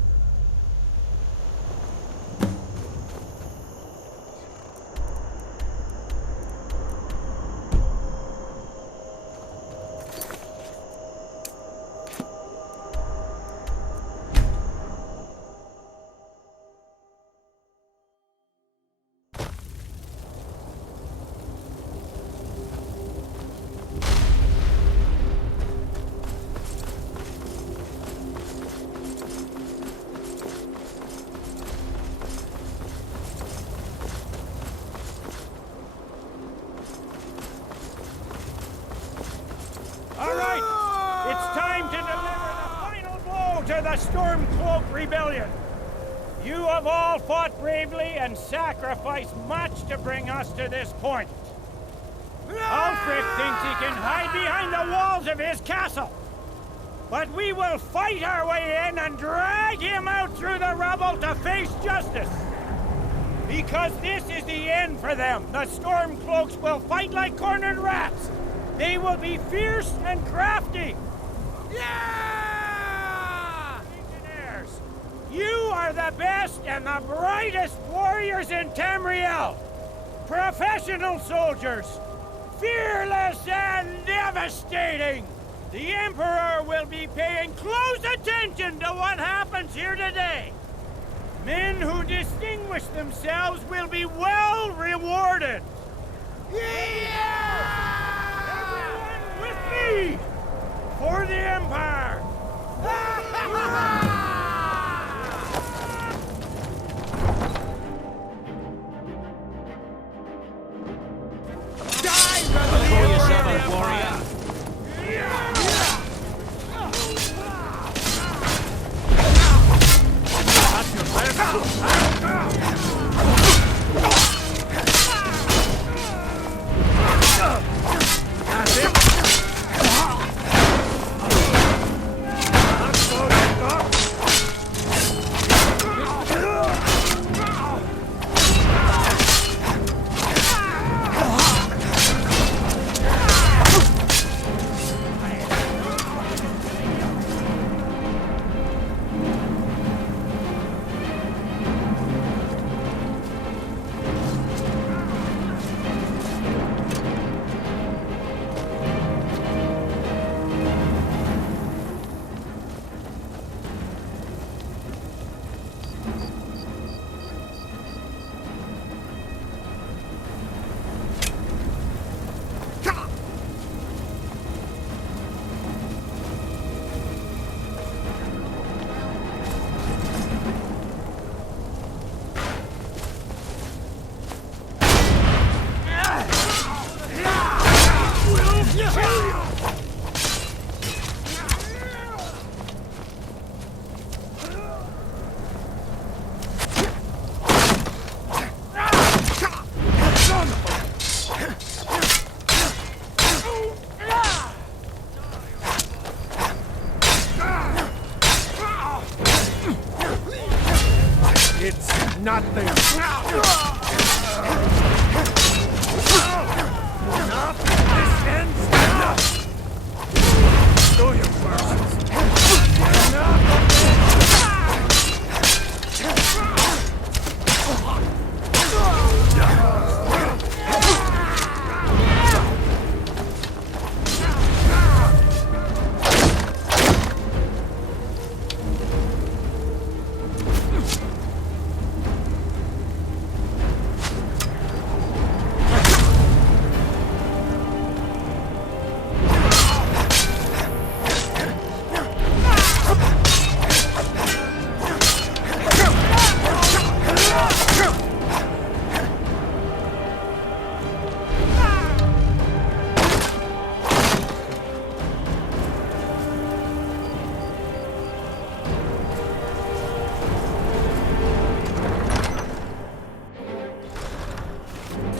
it's time to deliver the final blow to the Stormcloak Rebellion. You have all fought bravely and sacrificed much to bring us to this point. Ulfric thinks he can hide behind the walls of his castle. But we will fight our way in and drag him out through the rubble to face justice. Because this is the end for them. The Stormcloaks will fight like cornered rats. They will be fierce and crafty. Yeah! Legionnaires, you are the best and the brightest warriors in Tamriel. Professional soldiers, fearless and devastating. The Emperor will be paying close attention to what happens here today. Men who distinguish themselves will be well rewarded. Yeah! Everyone with me for the Empire! Die, rebel! Pull yourself up, warrior! Nothing. Enough. This ends now. Do your worst. Enough of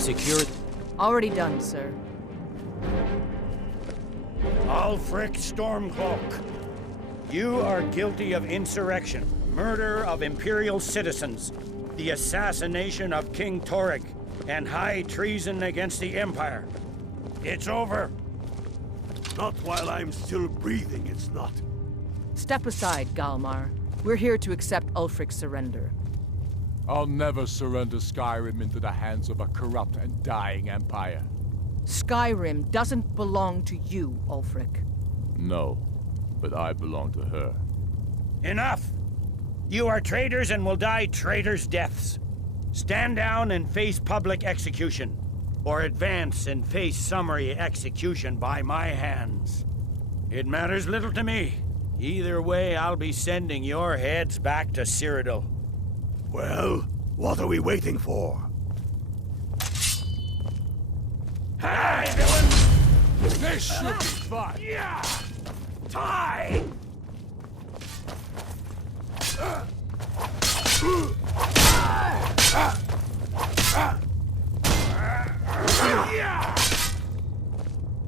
Secure. Already done, sir. Ulfric Stormcloak, you are guilty of insurrection, murder of Imperial citizens, the assassination of King Torrig, and high treason against the Empire. It's over. Not while I'm still breathing, it's not. Step aside, Galmar. We're here to accept Ulfric's surrender. I'll never surrender Skyrim into the hands of a corrupt and dying empire. Skyrim doesn't belong to you, Ulfric. No, but I belong to her. Enough! You are traitors and will die traitors' deaths. Stand down and face public execution, or advance and face summary execution by my hands. It matters little to me. Either way, I'll be sending your heads back to Cyrodiil. Well, what are we waiting for? Hi, villain! This should be fun! Yeah! Die!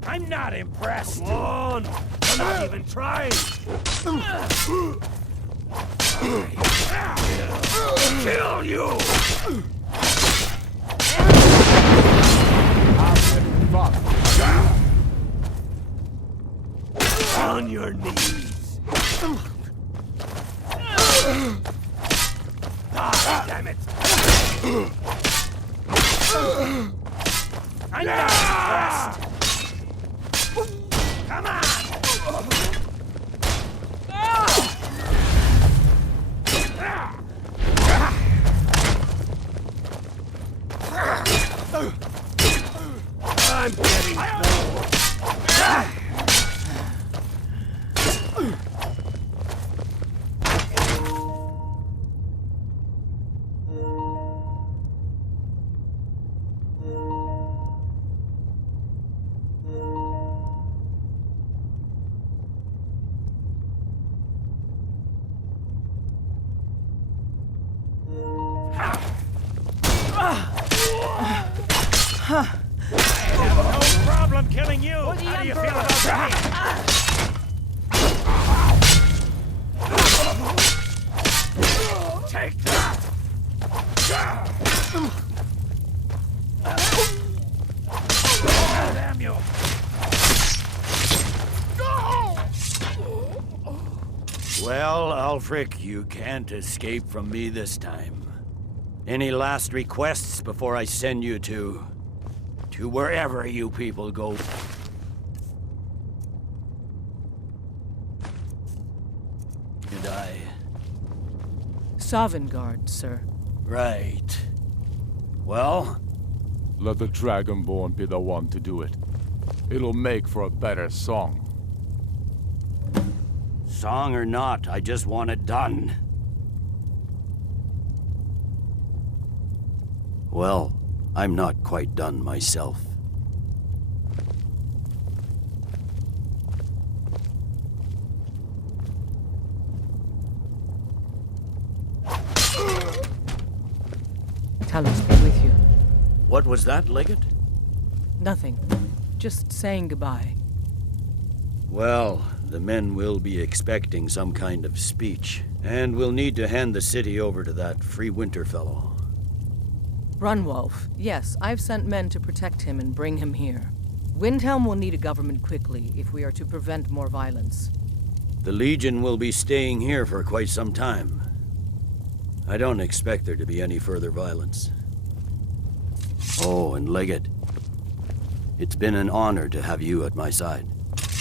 I'm not impressed. Come on! I'm not even trying! Kill you! On your knees! Ah, damn it! I'm not impressed! Come on! I'm getting bored. I have no problem killing you. How do you feel about that? Take that! Damn you! Well, Ulfric, you can't escape from me this time. Any last requests before I send you to wherever you people go? Did I? Sovngarde, sir. Right. Well? Let the Dragonborn be the one to do it. It'll make for a better song. Song or not, I just want it done. Well, I'm not quite done myself. Talos be with you. What was that, Legate? Nothing. Just saying goodbye. Well, the men will be expecting some kind of speech, and we'll need to hand the city over to that Free Winter fellow. Runwolf. Yes, I've sent men to protect him and bring him here. Windhelm will need a government quickly if we are to prevent more violence. The Legion will be staying here for quite some time. I don't expect there to be any further violence. Oh, and Legate, it's been an honor to have you at my side.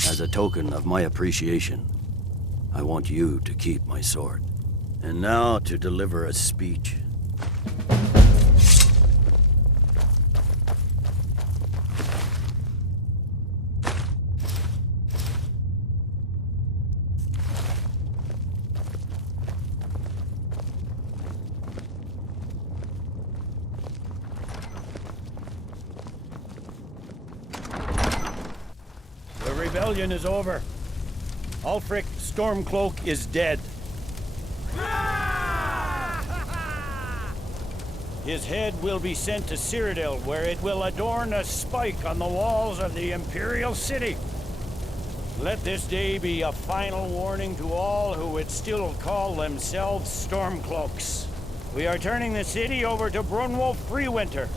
As a token of my appreciation, I want you to keep my sword. And now to deliver a speech. The rebellion is over. Ulfric Stormcloak is dead. His head will be sent to Cyrodiil, where it will adorn a spike on the walls of the Imperial City. Let this day be a final warning to all who would still call themselves Stormcloaks. We are turning the city over to Brunwolf Freewinter,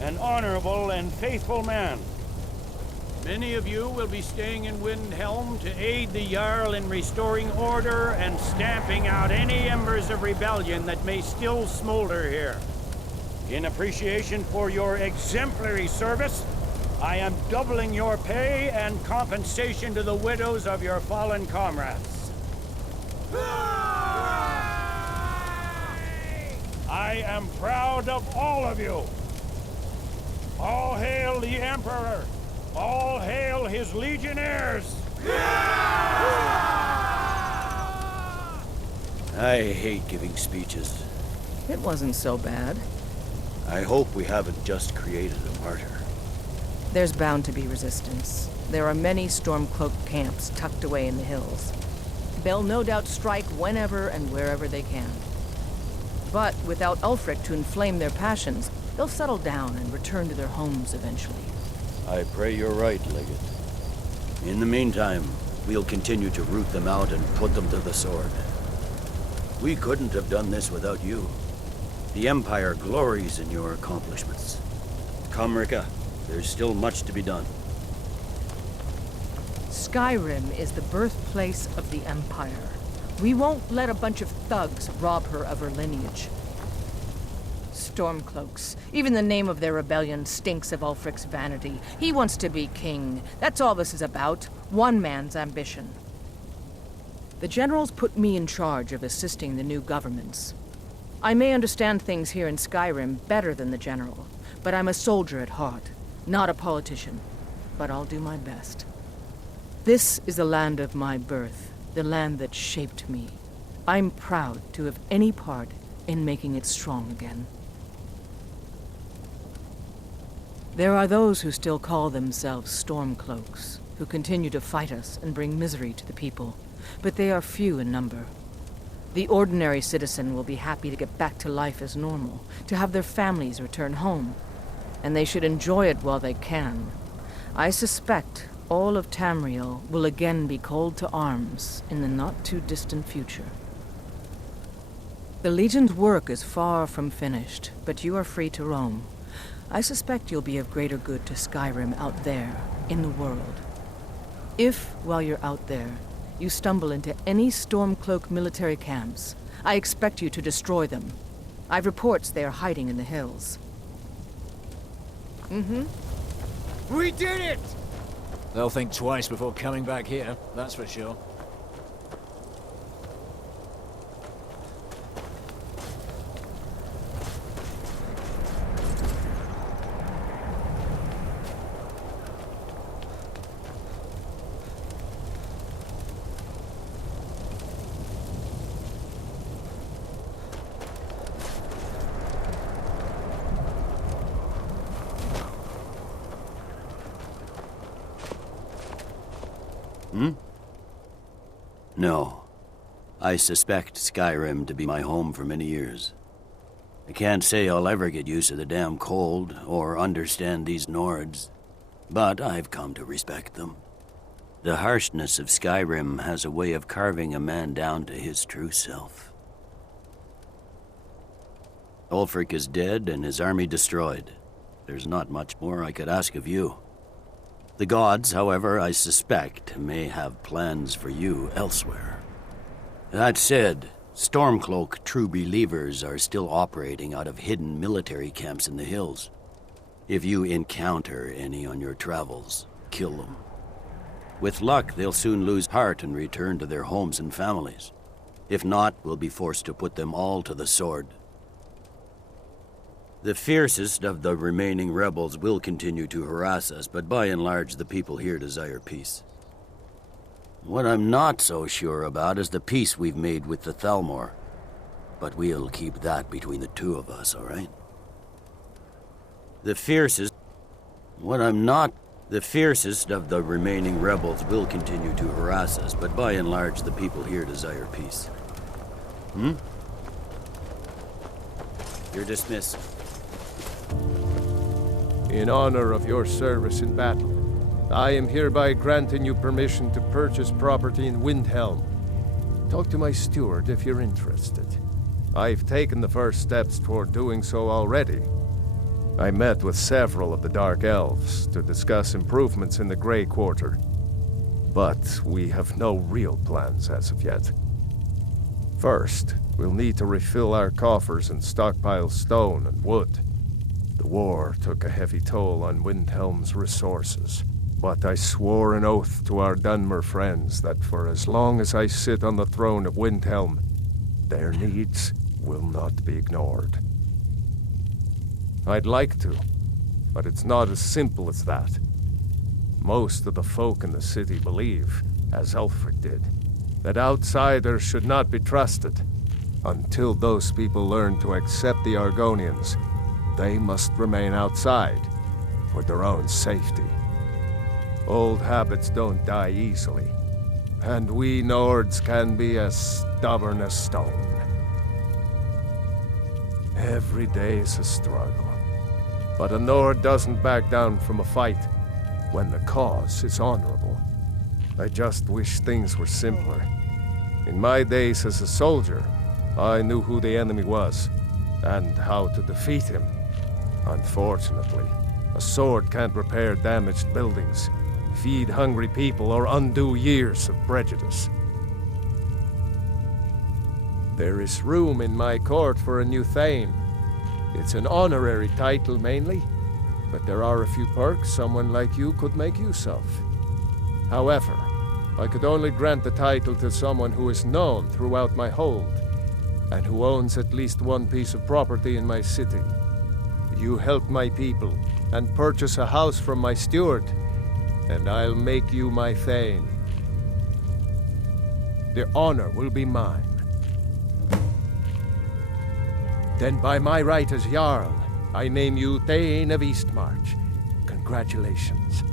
an honorable and faithful man. Many of you will be staying in Windhelm to aid the Jarl in restoring order and stamping out any embers of rebellion that may still smolder here. In appreciation for your exemplary service, I am doubling your pay and compensation to the widows of your fallen comrades. I am proud of all of you. All hail the Emperor! All hail his legionnaires! I hate giving speeches. It wasn't so bad. I hope we haven't just created a martyr. There's bound to be resistance. There are many Stormcloak camps tucked away in the hills. They'll no doubt strike whenever and wherever they can. But without Ulfric to inflame their passions, they'll settle down and return to their homes eventually. I pray you're right, Legate. In the meantime, we'll continue to root them out and put them to the sword. We couldn't have done this without you. The Empire glories in your accomplishments. Come, Rika. There's still much to be done. Skyrim is the birthplace of the Empire. We won't let a bunch of thugs rob her of her lineage. Stormcloaks. Even the name of their rebellion stinks of Ulfric's vanity. He wants to be king. That's all this is about. One man's ambition. The generals put me in charge of assisting the new governments. I may understand things here in Skyrim better than the general, but I'm a soldier at heart, not a politician. But I'll do my best. This is the land of my birth, the land that shaped me. I'm proud to have any part in making it strong again. There are those who still call themselves Stormcloaks, who continue to fight us and bring misery to the people, but they are few in number. The ordinary citizen will be happy to get back to life as normal, to have their families return home, and they should enjoy it while they can. I suspect all of Tamriel will again be called to arms in the not-too-distant future. The Legion's work is far from finished, but you are free to roam. I suspect you'll be of greater good to Skyrim out there, in the world. If, while you're out there, you stumble into any Stormcloak military camps, I expect you to destroy them. I've reports they are hiding in the hills. We did it! They'll think twice before coming back here, that's for sure. No. I suspect Skyrim to be my home for many years. I can't say I'll ever get used to the damn cold or understand these Nords, but I've come to respect them. The harshness of Skyrim has a way of carving a man down to his true self. Ulfric is dead and his army destroyed. There's not much more I could ask of you. The gods, however, I suspect, may have plans for you elsewhere. That said, Stormcloak true believers are still operating out of hidden military camps in the hills. If you encounter any on your travels, kill them. With luck, they'll soon lose heart and return to their homes and families. If not, we'll be forced to put them all to the sword. The fiercest of the remaining rebels will continue to harass us, but by and large, the people here desire peace. What I'm not so sure about is the peace we've made with the Thalmor. But we'll keep that between the two of us, all right? The fiercest of the remaining rebels will continue to harass us, but by and large, the people here desire peace. You're dismissed. In honor of your service in battle, I am hereby granting you permission to purchase property in Windhelm. Talk to my steward if you're interested. I've taken the first steps toward doing so already. I met with several of the Dark Elves to discuss improvements in the Grey Quarter, but we have no real plans as of yet. First, we'll need to refill our coffers and stockpile stone and wood. The war took a heavy toll on Windhelm's resources, but I swore an oath to our Dunmer friends that for as long as I sit on the throne of Windhelm, their needs will not be ignored. I'd like to, but it's not as simple as that. Most of the folk in the city believe, as Ulfric did, that outsiders should not be trusted. Until those people learn to accept the Argonians, they must remain outside for their own safety. Old habits don't die easily. And we Nords can be as stubborn as stone. Every day is a struggle. But a Nord doesn't back down from a fight when the cause is honorable. I just wish things were simpler. In my days as a soldier, I knew who the enemy was and how to defeat him. Unfortunately, a sword can't repair damaged buildings, feed hungry people, or undo years of prejudice. There is room in my court for a new Thane. It's an honorary title mainly, but there are a few perks someone like you could make use of. However, I could only grant the title to someone who is known throughout my hold, and who owns at least one piece of property in my city. You help my people, and purchase a house from my steward, and I'll make you my Thane. The honor will be mine. Then by my right as Jarl, I name you Thane of Eastmarch. Congratulations.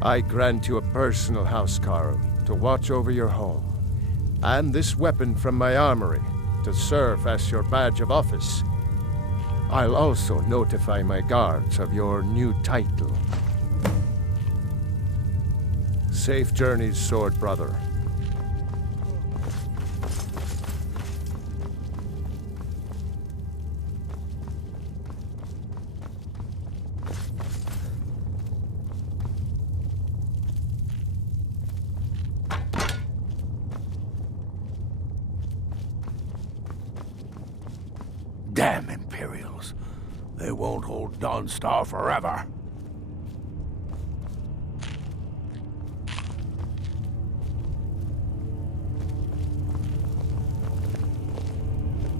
I grant you a personal housecarl to watch over your home, and this weapon from my armory to serve as your badge of office. I'll also notify my guards of your new title. Safe journeys, sword brother. Damn Imperials. They won't hold Dawnstar forever.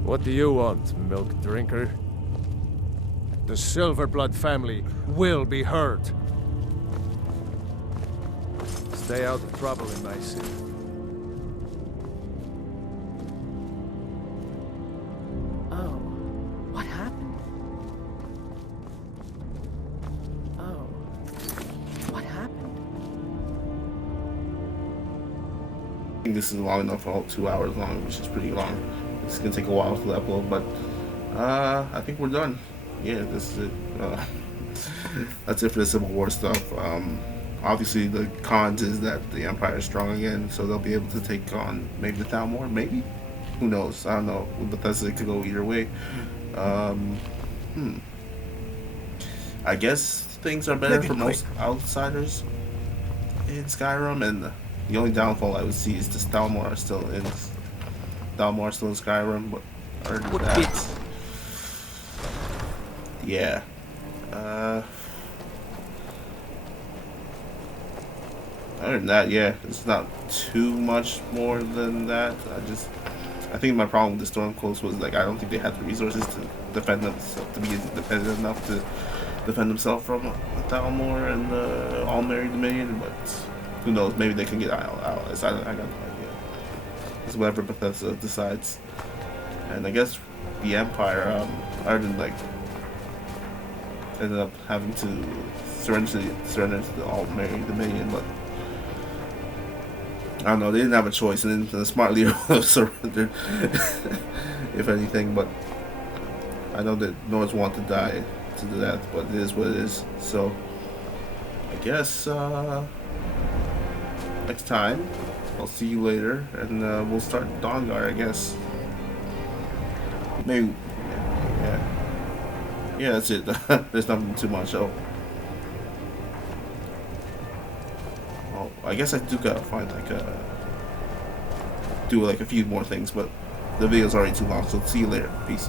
What do you want, milk drinker? The Silverblood family will be hurt. Stay out of trouble in my city. Oh, what happened? Oh, what happened? I think this is long enough for 2 hours long, which is pretty long. It's gonna take a while to upload, but I think we're done. Yeah, this is it. That's it for the Civil War stuff. Obviously, the cons is that the Empire is strong again, so they'll be able to take on maybe the Thalmor, maybe? Who knows? I don't know. With Bethesda, it could go either way. I guess things are better for most outsiders in Skyrim, and the only downfall I would see is the Thalmor are still in Skyrim, but other than that, yeah. Other than that, yeah, it's not too much more than that. I think my problem with the Stormcloaks was, like, I don't think they had the resources to defend themselves, to be independent enough to defend themselves from Thalmor and the All-Merry Dominion, but who knows, maybe they can get allies. I got no idea. It's whatever Bethesda decides. And I guess the Empire, other than, like, ended up having to surrender to the All-Merry Dominion, but I don't know, they didn't have a choice, and then the smart leader would have surrendered, if anything, but I know that Nords want to die to do that, but it is what it is. So I guess next time I'll see you later, and we'll start Dawnguard, I guess. Maybe, yeah, that's it. There's nothing too much. Oh, I guess I do gotta find do like a few more things, but the video's already too long, so see you later. Peace.